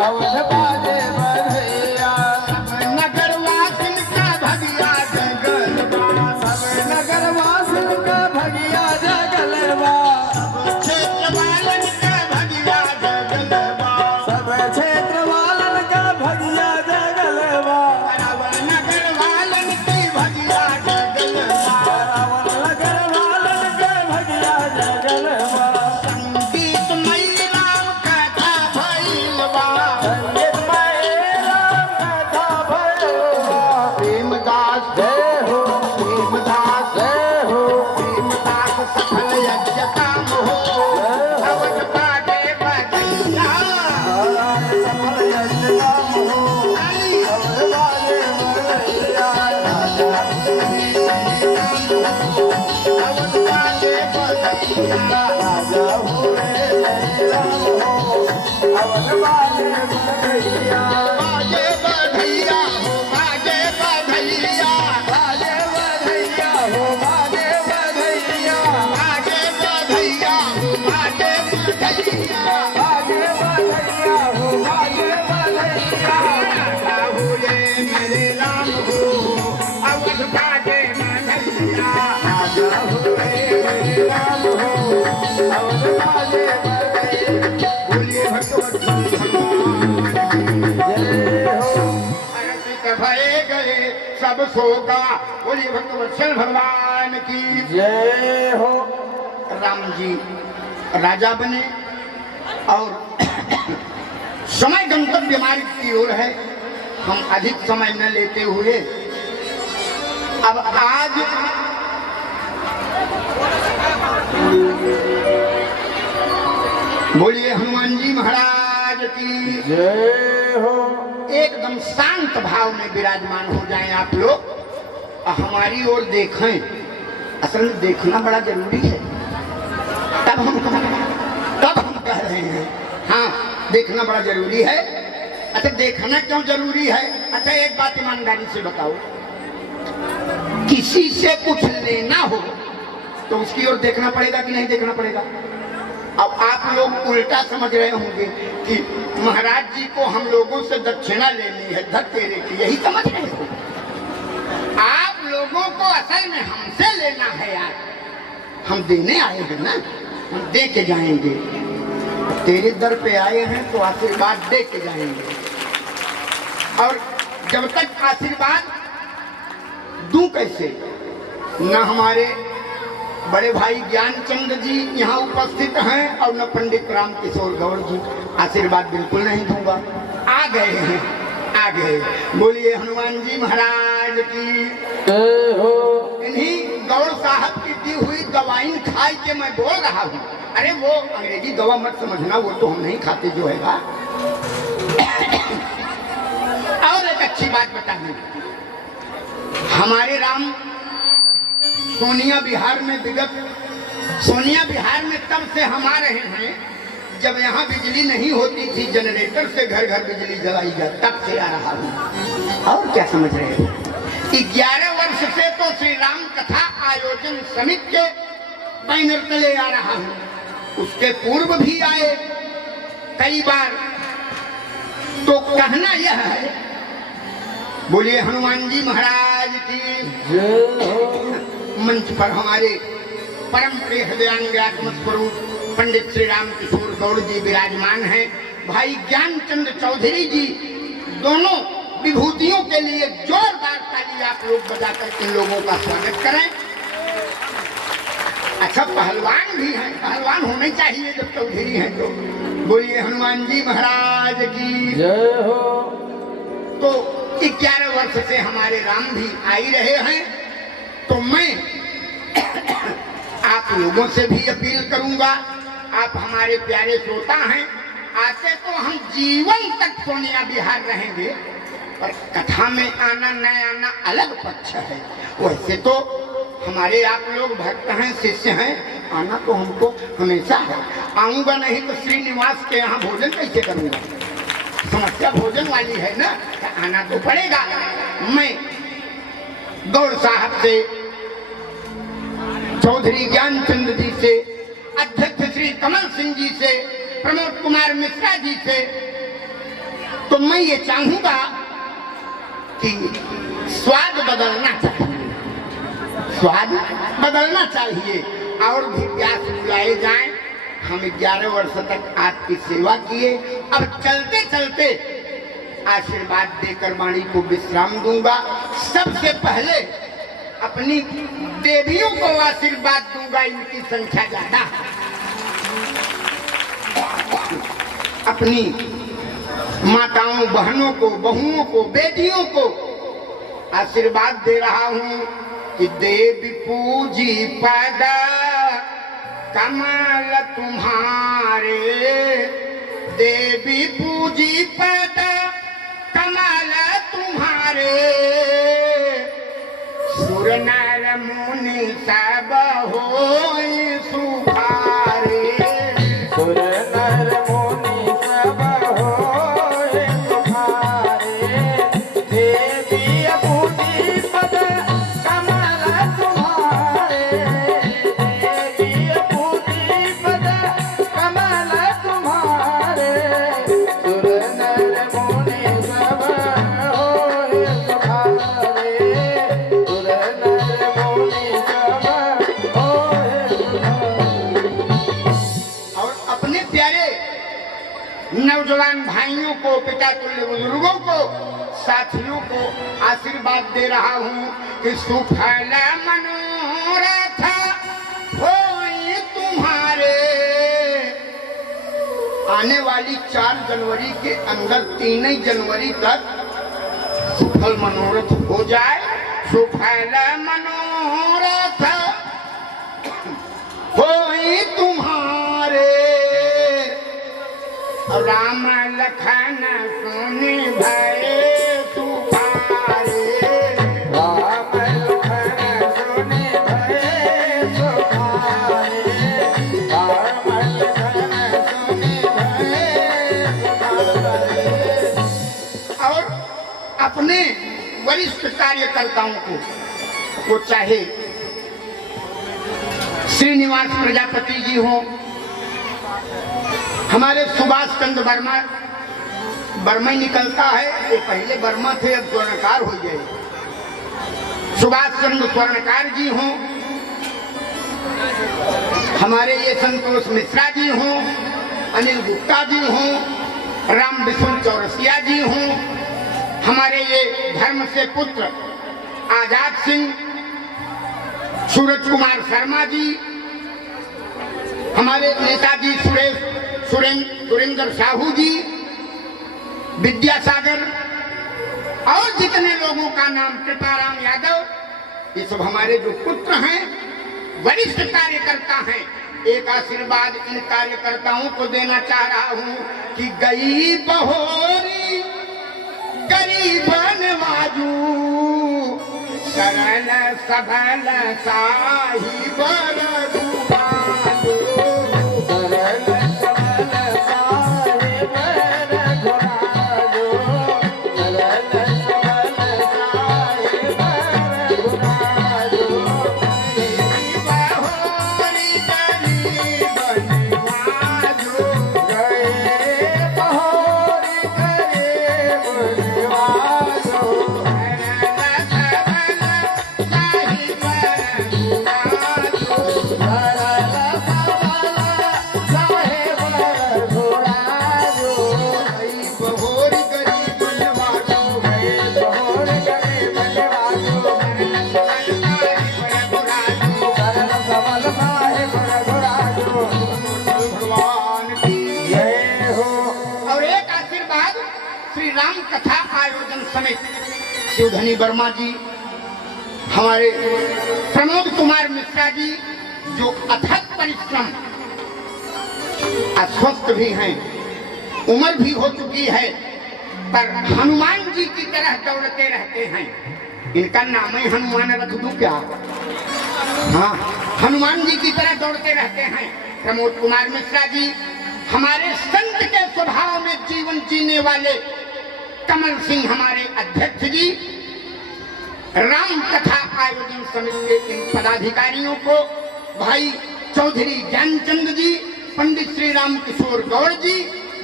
अवध बाजे बधैया नगर वासिन का भगिया जगलवा सब नगर वासिन का भगिया जगलवा क्षेत्र वालन का भगिया जगलवा सब क्षेत्र वालन का भगिया जगलवा रावण नगर वालन की भगिया जगलवा रावण नगर वालन का भगिया जगलवा संगीत मई राम कथा भैलवा संगीतमय राम कथा भैरवा प्रेमदास जय हो प्रेमदास जय हो प्रेमदास सफल यज्ञ काम हो अवध बाजे बधैया सफल यज्ञ काम हो अवध बाजे बधैया राजा अवध बाजे बधैया राजा हुए श्री राम हो अवध बाजे बधैया बाजे बधैया हो बाजे बधैया बाजे बधैया हो बाजे बधैया बाजे बधैया हो बाजे बधैया बाजे बधैया हो बाजे बधैया राजा हुए मेरे राम हो अवध बाजे बधैया राजा हुए श्री राम हो अवध बाजे बधैया बोलिए भगवत भगवान जय हो अर्पित भये गए सब सोगा बोलिए भगवत्सल भगवान की जय हो राम जी राजा बने और समय गंतव्य मार्ग की ओर है। हम अधिक समय न लेते हुए अब आज बोलिए हनुमान जी महाराज की जय हो एकदम शांत भाव में विराजमान हो जाएं आप लोग और हमारी ओर देखें। असल में देखना बड़ा जरूरी है। तब हम कह रहे हैं हाँ देखना बड़ा जरूरी है। अच्छा देखना क्यों जरूरी है? अच्छा एक बात ईमानदारी से बताओ, किसी से कुछ लेना हो तो उसकी ओर देखना पड़ेगा कि नहीं देखना पड़ेगा? अब आप लोग उल्टा समझ रहे होंगे कि महाराज जी को हम लोगों से दक्षिणा लेनी है धक्के की, यही समझ रहे हो। आप लोगों को असल में हमसे लेना है यार, हम देने आए हैं ना, हम दे के जाएंगे। तेरे दर पे आए हैं तो आशीर्वाद दे के जाएंगे। और जब तक आशीर्वाद दूं कैसे? न हमारे बड़े भाई ज्ञानचंद जी यहाँ उपस्थित हैं और न पंडित राम किशोर गौड़ जी, आशीर्वाद बिल्कुल नहीं दूंगा। आ गए हैं, आ गए। बोलिए हनुमान जी महाराज की जय हो इन्हीं गौड़ साहब की दी हुई दवाइन खाई के मैं बोल रहा हूँ। अरे वो अंग्रेजी दवा मत समझना, वो तो हम नहीं खाते जो हैगा। और एक अच्छी बात बता दूं, हमारे राम सोनिया बिहार में सोनिया बिहार में तब से हम आ रहे हैं जब यहाँ बिजली नहीं होती थी, जनरेटर से घर घर बिजली जलाई जाती, तब से आ रहा हूँ। और क्या समझ रहे हो? 11 वर्ष से तो श्री राम कथा आयोजन समिति के बैनर तले आ रहा हूँ। उसके पूर्व भी आए कई बार। तो कहना यह है, बोलिए हनुमान जी महाराज की जय हो मंच पर हमारे परम प्रिय हृदयांगात्मक स्वरूप पंडित श्री राम किशोर गौड़ जी विराजमान हैं। भाई ज्ञानचंद चौधरी जी, दोनों विभूतियों के लिए जोरदार ताली आप लोग बजाकर इन लोगों का स्वागत करें। अच्छा पहलवान भी हैं, पहलवान होने चाहिए जब चौधरी हैं तो। बोलिए हनुमान जी महाराज की जय हो। तो 11 वर्ष से हमारे राम भी आ ही रहे हैं। तो मैं आप लोगों से भी अपील करूंगा, आप हमारे प्यारे श्रोता हैं, आते तो हम जीवन तक सोनिया बिहार रहेंगे, पर कथा में आना न आना अलग पक्ष है। वैसे तो हमारे आप लोग भक्त हैं, शिष्य हैं, आना तो हमको हमेशा है। आऊंगा नहीं तो श्रीनिवास के यहाँ भोजन कैसे करूंगा? समस्या भोजन वाली है ना, तो आना तो पड़ेगा। मैं गौड़ साहब से, चौधरी ज्ञानचंद्र जी से, अध्यक्ष श्री कमल सिंह जी से, प्रमोद कुमार मिश्रा जी से, तो मैं ये चाहूंगा कि स्वाद बदलना चाहिए, स्वाद बदलना चाहिए और भी व्यास बुलाए जाएं। हम 11 वर्ष तक आपकी सेवा किए, अब चलते चलते आशीर्वाद देकर वाणी को विश्राम दूंगा। सबसे पहले अपनी देवियों को आशीर्वाद दूंगा, इनकी संख्या ज्यादा। अपनी माताओं, बहनों को, बहुओं को, बेटियों को आशीर्वाद दे रहा हूं कि देवी पूजी पैदा कमाल तुम्हारे, देवी पूजी पैदा कमाल तुम्हारे, सुर नर मुनि सब होई सुखारे, सुर नर मुनि सब होए तुम्हारे, देवी पूजी पद कमल तुम्हारे, देवी पूजी पद कमल तुम्हारे, सुर नर मुनि सब होए तुम्हारे, सुर नर मुनि सब होए तुम्हारे। और अपने प्यारे नौजवान भाइयों को, पिता तुल्य बुजुर्गों को, साथियों को आशीर्वाद दे रहा हूं कि सुफल मनोरथ होई तुम्हारे। आने वाली 4 जनवरी के अंदर 3 जनवरी तक सुफल मनोरथ हो जाए। सुफल मनोरथ होई तुम्हारे, राम लखन सुनि भये सुखारे, राम लखन सुनि भये सुखारे, राम लखन सुनि भये सुखारे। और अपने वरिष्ठ कार्यकर्ताओं को, वो चाहे श्रीनिवास प्रजापति जी हो, हमारे सुभाष चंद्र वर्मा, वर्मा ही निकलता है, ये पहले वर्मा थे, अब स्वर्णकार हो गए, सुभाष चंद्र स्वर्णकार जी हों, हमारे ये संतोष मिश्रा जी हों, अनिल गुप्ता जी हों, राम विष्णु चौरसिया जी हों, हमारे ये धर्म से पुत्र आजाद सिंह, सूरज कुमार शर्मा जी, हमारे नेताजी सुरेंद्र साहू जी, विद्यासागर और जितने लोगों का नाम, कृपाराम यादव, ये सब हमारे जो पुत्र हैं, वरिष्ठ कार्यकर्ता हैं। एक आशीर्वाद इन कार्यकर्ताओं को देना चाह रहा हूं कि गई बहोरी गरीब नवाजू, सरल सबल साहिब रघुराजू, सरल सबल साहिब रघुराजू, सरल सबल साहिब रघुराजू, बहोरी गरीब नवाजू, गए बहोरी गरीब नवाजू, कथा आयोजन समिति शिवधनी वर्मा जी, हमारे प्रमोद कुमार मिश्रा जी, जो अथक परिश्रम, अस्वस्थ भी हैं, उम्र भी हो चुकी है, पर हनुमान जी की तरह दौड़ते रहते हैं। इनका नाम ही हनुमान रख दूं क्या? हाँ, हनुमान जी की तरह दौड़ते रहते हैं। प्रमोद कुमार मिश्रा जी हमारे संत के स्वभाव में जीवन जीने वाले, कमल सिंह हमारे अध्यक्ष जी, राम कथा आयोजन समिति के इन पदाधिकारियों को, भाई चौधरी ज्ञानचंद जी, पंडित श्री राम किशोर गौड़ जी,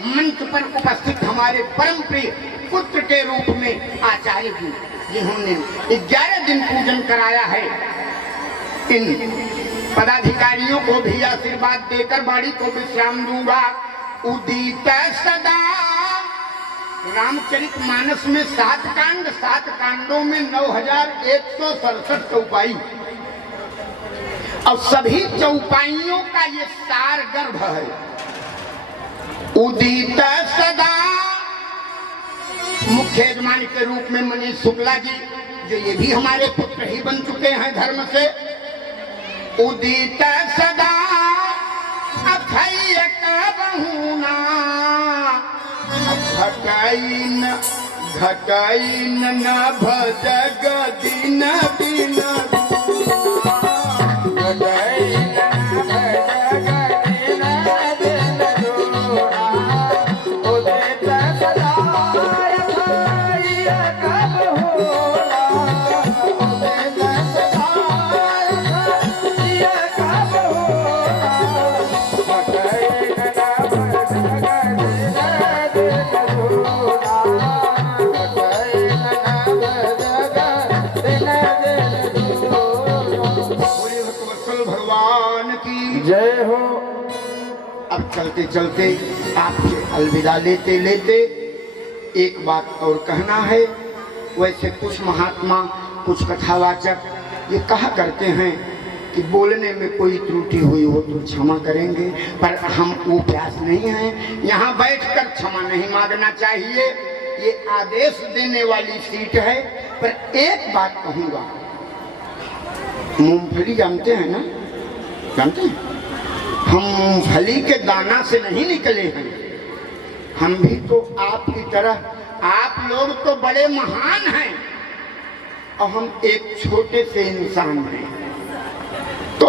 मंच पर उपस्थित हमारे परम प्रिय पुत्र के रूप में आचार्य जी, जिन्होंने 11 दिन पूजन कराया है। इन पदाधिकारियों को भी आशीर्वाद देकर वाणी को विश्राम दूंगा। उदित सदा रामचरित मानस में 7 कांड, 7 कांडों में 9167 चौपाई, और सभी चौपाइयों का ये सार गर्भ है। उदित सदा मुख्य यजमान के रूप में मनीष शुक्ला जी, जो ये भी हमारे पुत्र ही बन चुके हैं धर्म से। उदित सदा अखय कबहुना, घटाइन न भजग दिन दिन जय हो। अब चलते चलते आपसे अलविदा लेते लेते एक बात और कहना है। वैसे कुछ महात्मा, कुछ कथावाचक ये कहा करते हैं कि बोलने में कोई त्रुटि हुई हो तो क्षमा करेंगे, पर हम वो प्यास नहीं हैं। यहाँ बैठकर क्षमा नहीं मांगना चाहिए, ये आदेश देने वाली सीट है। पर एक बात कहूँगा, मूंगफली जानते हैं ना? जानते हैं? हम मूंगफली के दाना से नहीं निकले हैं। हम भी तो आपकी तरह, आप लोग तो बड़े महान हैं और हम एक छोटे से इंसान हैं। तो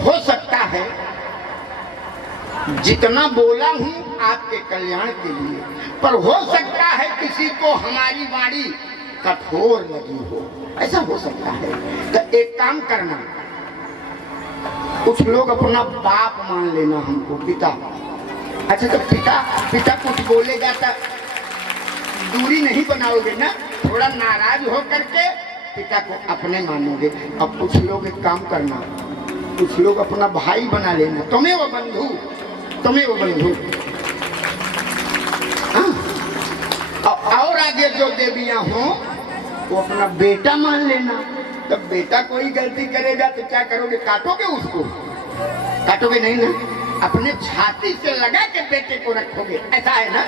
हो सकता है जितना बोला हूं आपके कल्याण के लिए, पर हो सकता है किसी को हमारी वाणी कठोर लगी हो, ऐसा हो सकता है। तो एक काम करना, कुछ लोग अपना बाप मान लेना हमको, पिता। अच्छा, तो पिता कुछ बोलेगा तो दूरी नहीं बनाओगे ना, थोड़ा नाराज हो करके पिता को अपने मानोगे। अब कुछ लोग एक काम करना, कुछ लोग अपना भाई बना लेना, तुम्हें वो बंधु, तुम्हें वो बंधु। और आगे जो देवियां हो वो अपना बेटा मान लेना। तब बेटा कोई गलती करेगा तो क्या करोगे? काटोगे उसको? काटोगे नहीं ना, अपने छाती से लगा के बेटे को रखोगे, ऐसा है ना?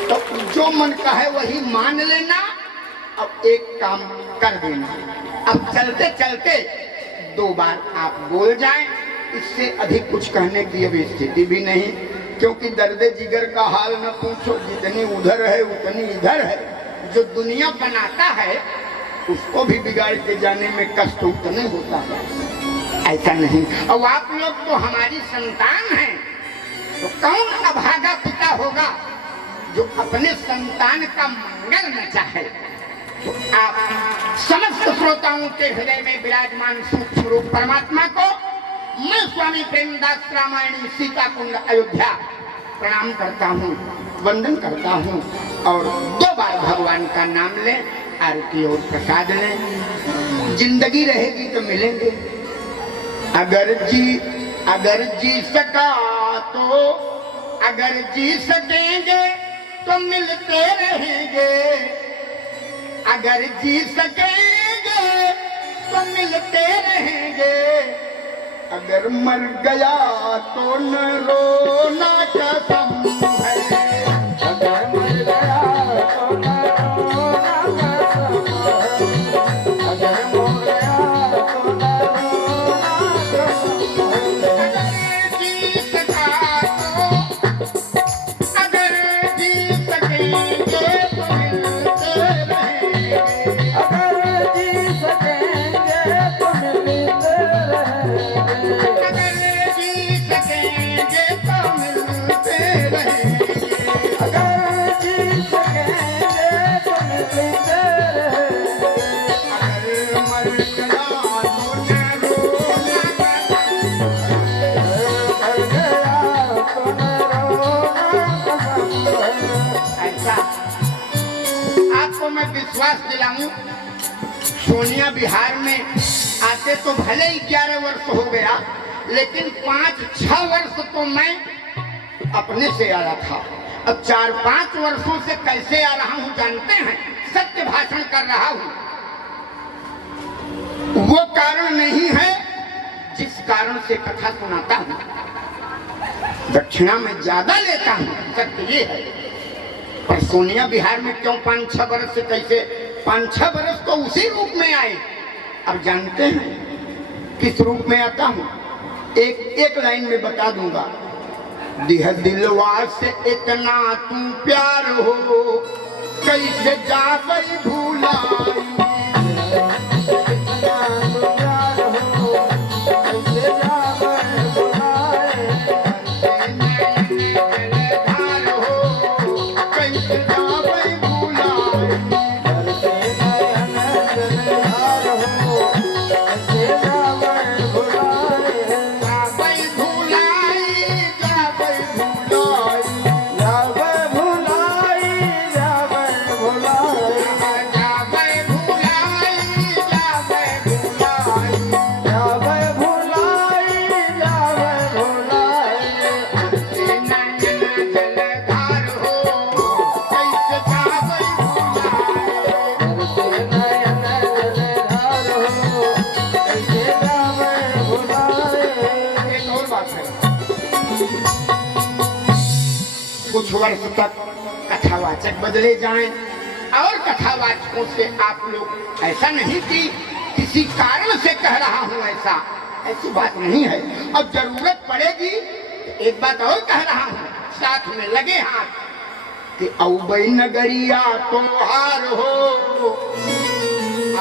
तो जो मन का है वही मान लेना। अब एक काम कर देना, अब चलते चलते 2 बार आप बोल जाएं, इससे अधिक कुछ कहने की अभी स्थिति भी नहीं, क्योंकि दर्द जिगर का हाल न पूछो, जितनी उधर है उतनी इधर है। जो दुनिया बनाता है उसको भी बिगाड़ के जाने में कष्ट उतने होता है, ऐसा नहीं। अब आप लोग तो हमारी संतान हैं, तो कौन अभागा पिता होगा जो अपने संतान का मंगल न चाहे? तो आप समस्त श्रोताओं के हृदय में विराजमान सूक्ष्म रूप परमात्मा को मैं स्वामी प्रेमदास रामायणी सीता कुंड अयोध्या प्रणाम करता हूँ, वंदन करता हूँ। और 2 बार भगवान का नाम लें, आरती और प्रसाद लें। जिंदगी रहेगी तो मिलेंगे। अगर जी सका तो, अगर जी सकेंगे तो मिलते रहेंगे। अगर जी सकेंगे तो मिलते रहेंगे। अगर मर गया तो न रोना कसम है। अगर मर गया तो न रोना कसम है। अगर मर गया तो न रोना कसम है। अगर जी सका तो, अगर जी सकेंगे आपको मैं विश्वास दिलाऊं, सोनिया बिहार में आते तो भले ही 11 वर्ष हो गया, लेकिन 5-6 वर्ष तो मैं अपने से आया था। अब 4-5 वर्षों से कैसे आ रहा हूं जानते हैं? सत्य भाषण कर रहा हूं। वो कारण नहीं है जिस कारण से कथा सुनाता हूं। दक्षिणा में ज्यादा लेता हूं, सत्य ये है। पर सोनिया बिहार में क्यों 5-6 वर्ष से, कैसे 5-6 वर्ष तो उसी रूप में आए। अब जानते हैं किस रूप में आता हूं? एक लाइन में बता दूंगा। दिह दिलवा से इतना तू प्यार हो, कैसे जावई भूलाई। कुछ वर्ष तक कथावाचक बदले जाएं और कथावाचकों से आप लोग ऐसा नहीं कि किसी कारण से कह रहा हूं, ऐसी बात नहीं है। अब जरूरत पड़ेगी एक बात और कह रहा हूं, साथ में लगे हाथ कि औबई नगरिया तोहार हो,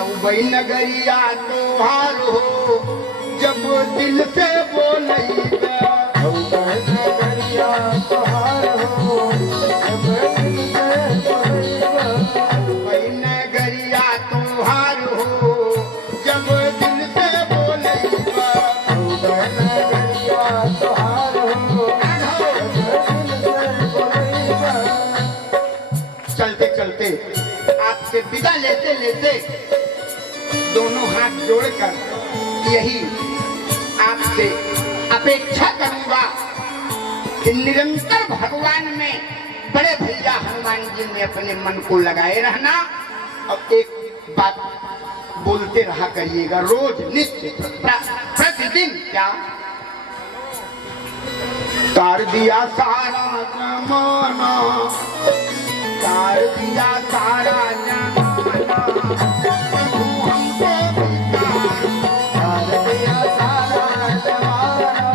औबई नगरिया तोहार हो, जब दिल से बोलेगा। औबई नगरिया तोहार हो, जब दिल से बोलेगा। औबई नगरिया तोहार हो, जब दिल से बोलेगा। औबई नगरिया तोहार हो, जब दिल से बोलेगा। चलते चलते आपसे विदा लेते लेते दोनों हाथ जोड़कर यही आपसे अपेक्षा करूंगा कि निरंतर भगवान में, बड़े भैया हनुमान जी में अपने मन को लगाए रहना। और एक बात बोलते रहा करिएगा रोज, नित्य, प्रतिदिन। क्या तार दिया सारा जमाना, तार दिया सारा जमाना, प्रभु हमको तार दिया सारा जमाना,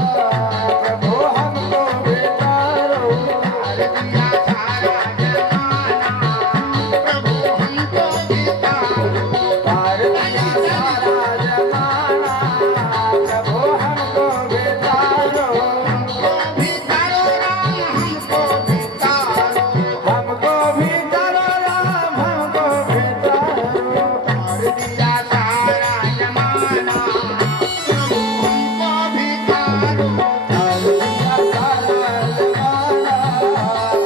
प्रभु हमको बेतारो। तार दिया सारा जमाना, प्रभु हमको बेतारो। तार दिया सारा जमाना, प्रभु हमको बेतारो। हमको बेतारो राम, हमको बेतारो। हमको बेतारो राम, हमको बेतारो। तार दिया सारा जमाना, प्रभु हमको बेतारो। तार दिया सारा जमाना,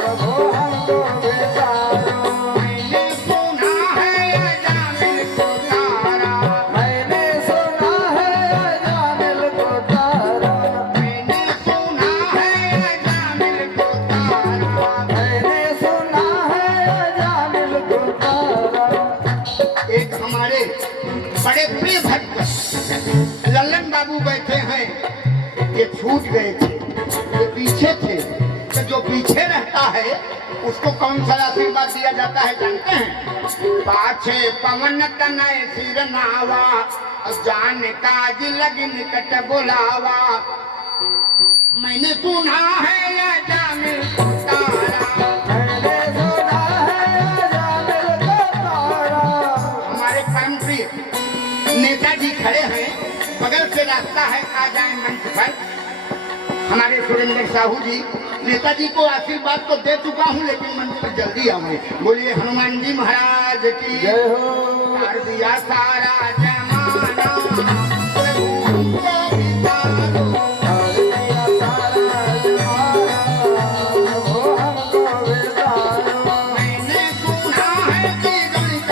प्रभु हमको बेतारो। मैंने सुना है अजामिल को तारा, मैंने सुना है अजामिल को तारा। मैंने सुना है अजामिल को तारा, मैंने सुना है अजामिल को तारा। एक हमारे बड़े प्रिय भक्त लल्लन बाबू बैठे हैं, ये छूट गए थे, ये पीछे थे। तो जो पीछे रहता है उसको कौन सा आशीर्वाद दिया जाता है जानते हैं? पाछे पवन तनय सिर नावा, जान काज लगिन कट बुलावा। मैंने सुना है अजामिल को तारा, मैंने सुना है अजामिल को तारा। हमारे परम प्रिय नेताजी खड़े हैं, बगल से रास्ता है, आ जाए मंच पर। हमारे सुरेंद्र साहू जी, नेताजी को आशीर्वाद तो दे चुका हूँ, लेकिन मंच पर जल्दी आए। बोलिए हनुमान जी महाराज की जय हो। तार दिया सारा जमाना, प्रभु हमको बेतारो। तार दिया सारा जमाना, प्रभु हमको बेतारो। मैंने सुना है कि गणित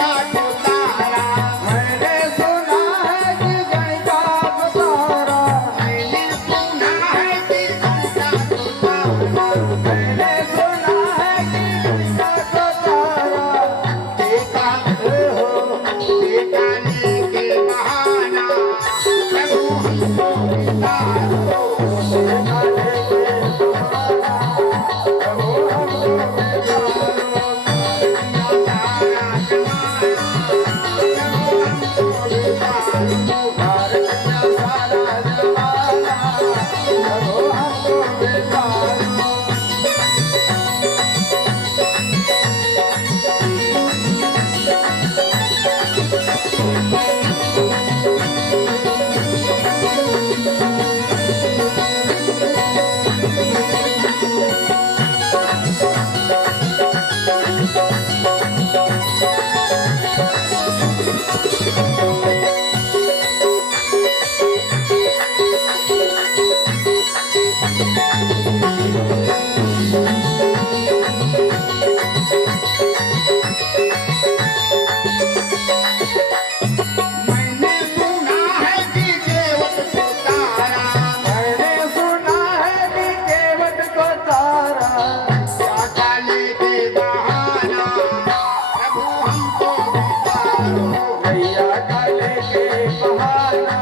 मैंने सुना है कि देवत को तारा, मैंने सुना है कि केवट को तारा, क्या डाले के बहाना, प्रभु हमको बितारो। भैया डाले के बहाना,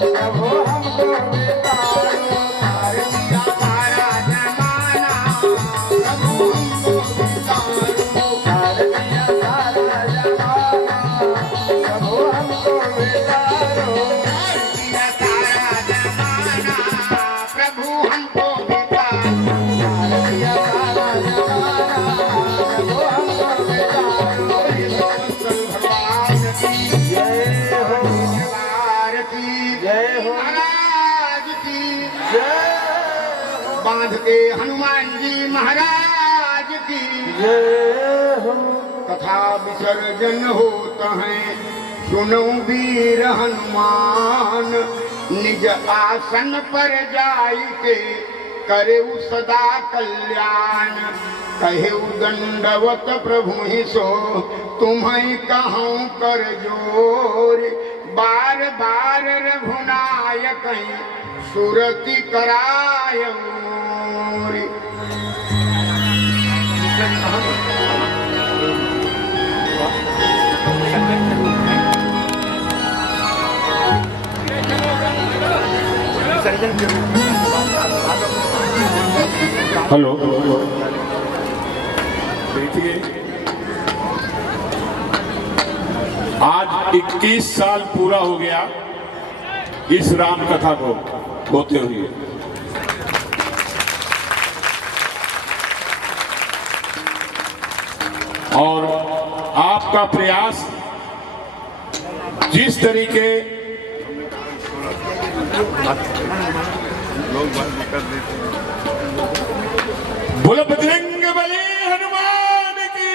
प्रभु हमको बितारो। मार दिया सारा जमाना, प्रभु हमको बितारो। मार दिया सारा जमाना, प्रभु हमको बितारो। मार दिया सारा जमाना, प्रभु हमको बितारो। मार दिया सारा जमाना, प्रभु हमको बितारो। भगवान की जय हो, दरबार की जय हो, महाराज की जय हो, बांध के हनुमान जी महाराज की जय हो। कथा विसर्जन होता है, सुनो वीर हनुमान, निज आसन पर जाई के करे सदा कल्याण। कहे दंडवत प्रभु ही सो, तुम्हें कहूँ कर जोर, बार बार रघुनायक सुरति कराय मोर। हेलो, देखिए आज 21 साल पूरा हो गया इस राम कथा को होते हुए। और आपका प्रयास जिस तरीके बोलो बजरंग बली हनुमान की,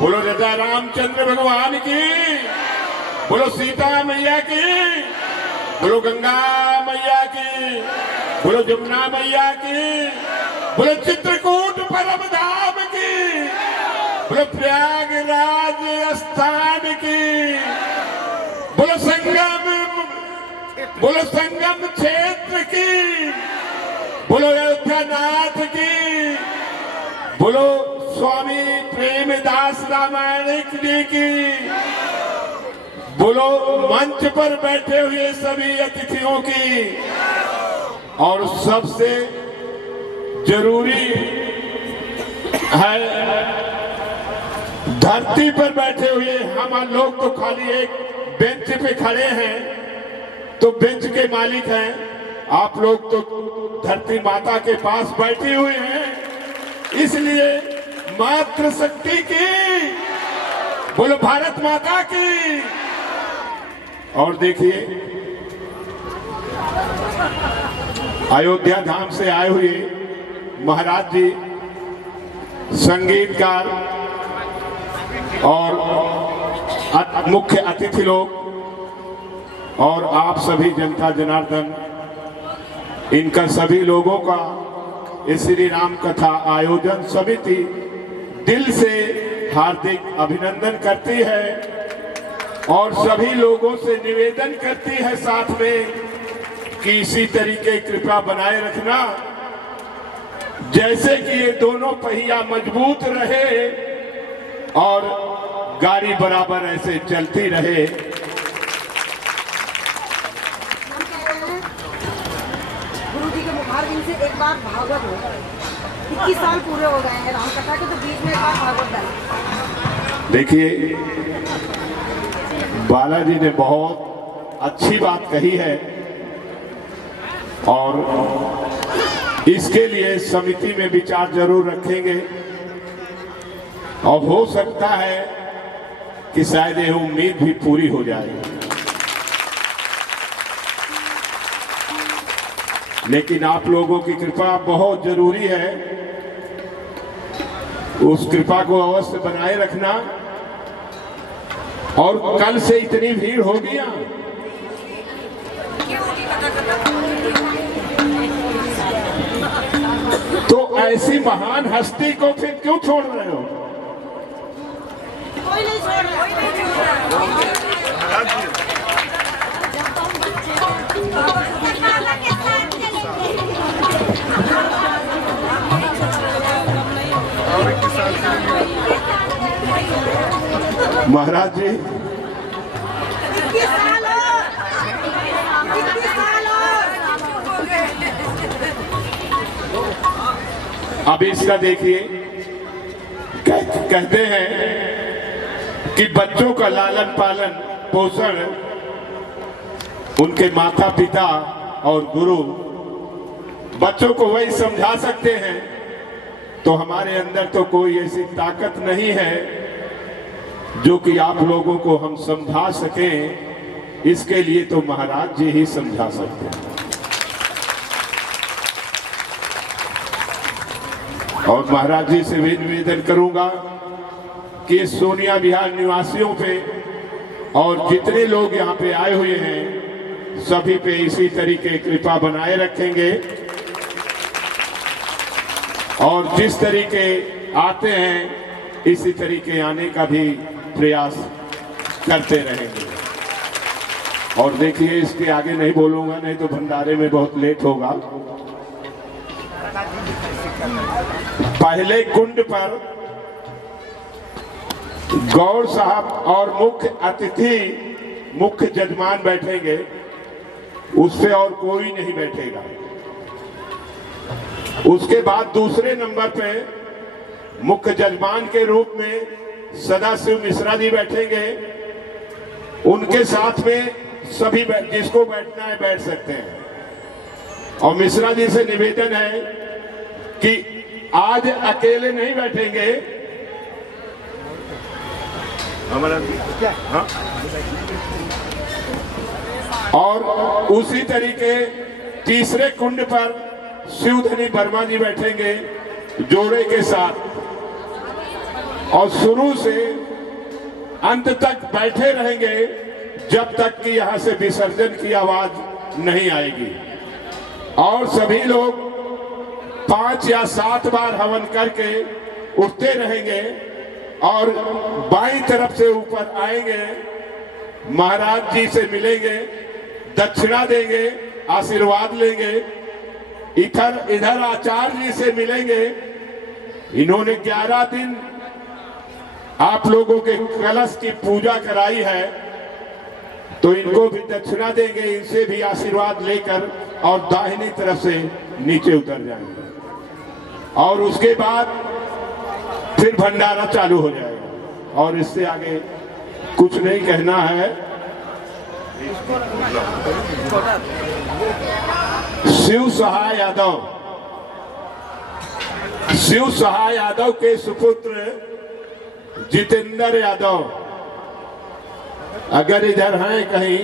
बोलो राजा रामचंद्र भगवान की, बोलो सीता मैया की, बोलो गंगा मैया की, बोलो जमुना मैया की, बोलो चित्रकूट परम धाम की, बोलो प्रयागराज स्थान की, बोलो संगम क्षेत्र की, बोलो अयोध्या नाथ की, बोलो स्वामी प्रेमदास रामायण जी की, बोलो मंच पर बैठे हुए सभी अतिथियों की, और सबसे जरूरी है धरती पर बैठे हुए हम लोग तो खाली एक बेंच पे खड़े हैं, तो बेंच के मालिक हैं, आप लोग तो धरती माता के पास बैठे हुए हैं। इसलिए मातृशक्ति की, बोलो भारत माता की। और देखिए अयोध्या धाम से आए हुए महाराज जी, संगीतकार और मुख्य अतिथि लोग, और आप सभी जनता जनार्दन, इनका सभी लोगों का इस श्री राम कथा आयोजन समिति दिल से हार्दिक अभिनंदन करती है, और सभी लोगों से निवेदन करती है साथ में कि इसी तरीके कृपा बनाए रखना, जैसे कि ये दोनों पहिया मजबूत रहे और गाड़ी बराबर ऐसे चलती रहे। गुरुजी के मुखारबिंद से एक बार भागवत हो गए, 21 साल पूरे हो गए हैं रामकथा के, तो बीच में एक बार भागवत डाली। देखिए बालाजी ने बहुत अच्छी बात कही है, और इसके लिए समिति में विचार जरूर रखेंगे, और हो सकता है कि शायद ये उम्मीद भी पूरी हो जाए। लेकिन आप लोगों की कृपा बहुत जरूरी है, उस कृपा को अवश्य बनाए रखना। और कल से इतनी भीड़ हो गई, तो ऐसी महान हस्ती को फिर क्यों छोड़ रहे हो? कोई नहीं छोड़ रहा, कोई नहीं छोड़ रहा। महाराज जी, 21 साल और 21 साल और। अब इसका देखिए, कहते हैं कि बच्चों का लालन पालन पोषण उनके माता पिता और गुरु बच्चों को वही समझा सकते हैं, तो हमारे अंदर तो कोई ऐसी ताकत नहीं है जो कि आप लोगों को हम समझा सकें। इसके लिए तो महाराज जी ही समझा सकते हैं। और महाराज जी से भी निवेदन करूंगा कि सोनिया विहार निवासियों पे और जितने लोग यहाँ पे आए हुए हैं सभी पे इसी तरीके कृपा बनाए रखेंगे, और जिस तरीके आते हैं इसी तरीके आने का भी प्रयास करते रहेंगे। और देखिए, इसके आगे नहीं बोलूंगा, नहीं तो भंडारे में बहुत लेट होगा। पहले कुंड पर गौर साहब और मुख्य अतिथि, मुख्य जजमान बैठेंगे, उससे और कोई नहीं बैठेगा। उसके बाद दूसरे नंबर पे मुख्य जजमान के रूप में सदाशिव मिश्रा जी बैठेंगे। उनके साथ में सभी जिसको बैठना है बैठ सकते हैं। और मिश्रा जी से निवेदन है कि आज अकेले नहीं बैठेंगे, हाँ? और उसी तरीके तीसरे कुंड पर शिवधनी वर्मा जी बैठेंगे जोड़े के साथ, और शुरू से अंत तक बैठे रहेंगे जब तक कि यहां से विसर्जन की आवाज नहीं आएगी। और सभी लोग 5 या 7 बार हवन करके उठते रहेंगे और बाईं तरफ से ऊपर आएंगे, महाराज जी से मिलेंगे, दक्षिणा देंगे, आशीर्वाद लेंगे। इधर आचार्य जी से मिलेंगे। इन्होंने 11 दिन आप लोगों के कलश की पूजा कराई है, तो इनको भी दक्षिणा देंगे, इनसे भी आशीर्वाद लेकर और दाहिनी तरफ से नीचे उतर जाएंगे। और उसके बाद फिर भंडारा चालू हो जाएगा। और इससे आगे कुछ नहीं कहना है। शिव सहाय यादव, शिव सहाय यादव के सुपुत्र जितेंद्र यादव अगर इधर हैं कहीं,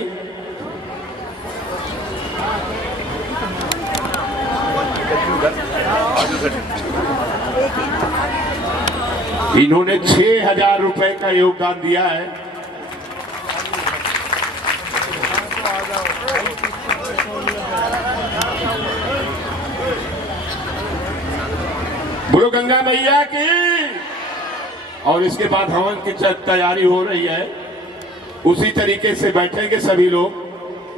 इन्होंने 6,000 रुपए का योगदान दिया है। बोलो गंगा मैया की। और इसके बाद हवन की तैयारी हो रही है। उसी तरीके से बैठेंगे सभी लोग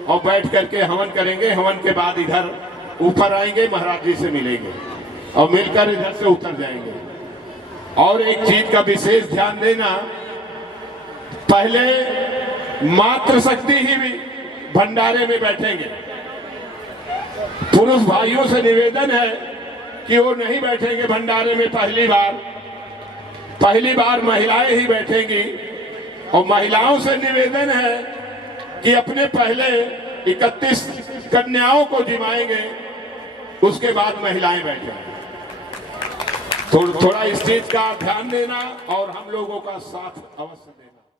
और बैठ करके हवन करेंगे। हवन के बाद इधर ऊपर आएंगे, महाराज जी से मिलेंगे और मिलकर इधर से उतर जाएंगे। और एक चीज का विशेष ध्यान देना, पहले मातृशक्ति ही भी भंडारे में बैठेंगे। पुरुष भाइयों से निवेदन है कि वो नहीं बैठेंगे भंडारे में। पहली बार महिलाएं ही बैठेंगी। और महिलाओं से निवेदन है कि अपने पहले 31 कन्याओं को जिमाएंगे, उसके बाद महिलाएं बैठेंगी। थोड़ा इस चीज का ध्यान देना और हम लोगों का साथ अवश्य देना।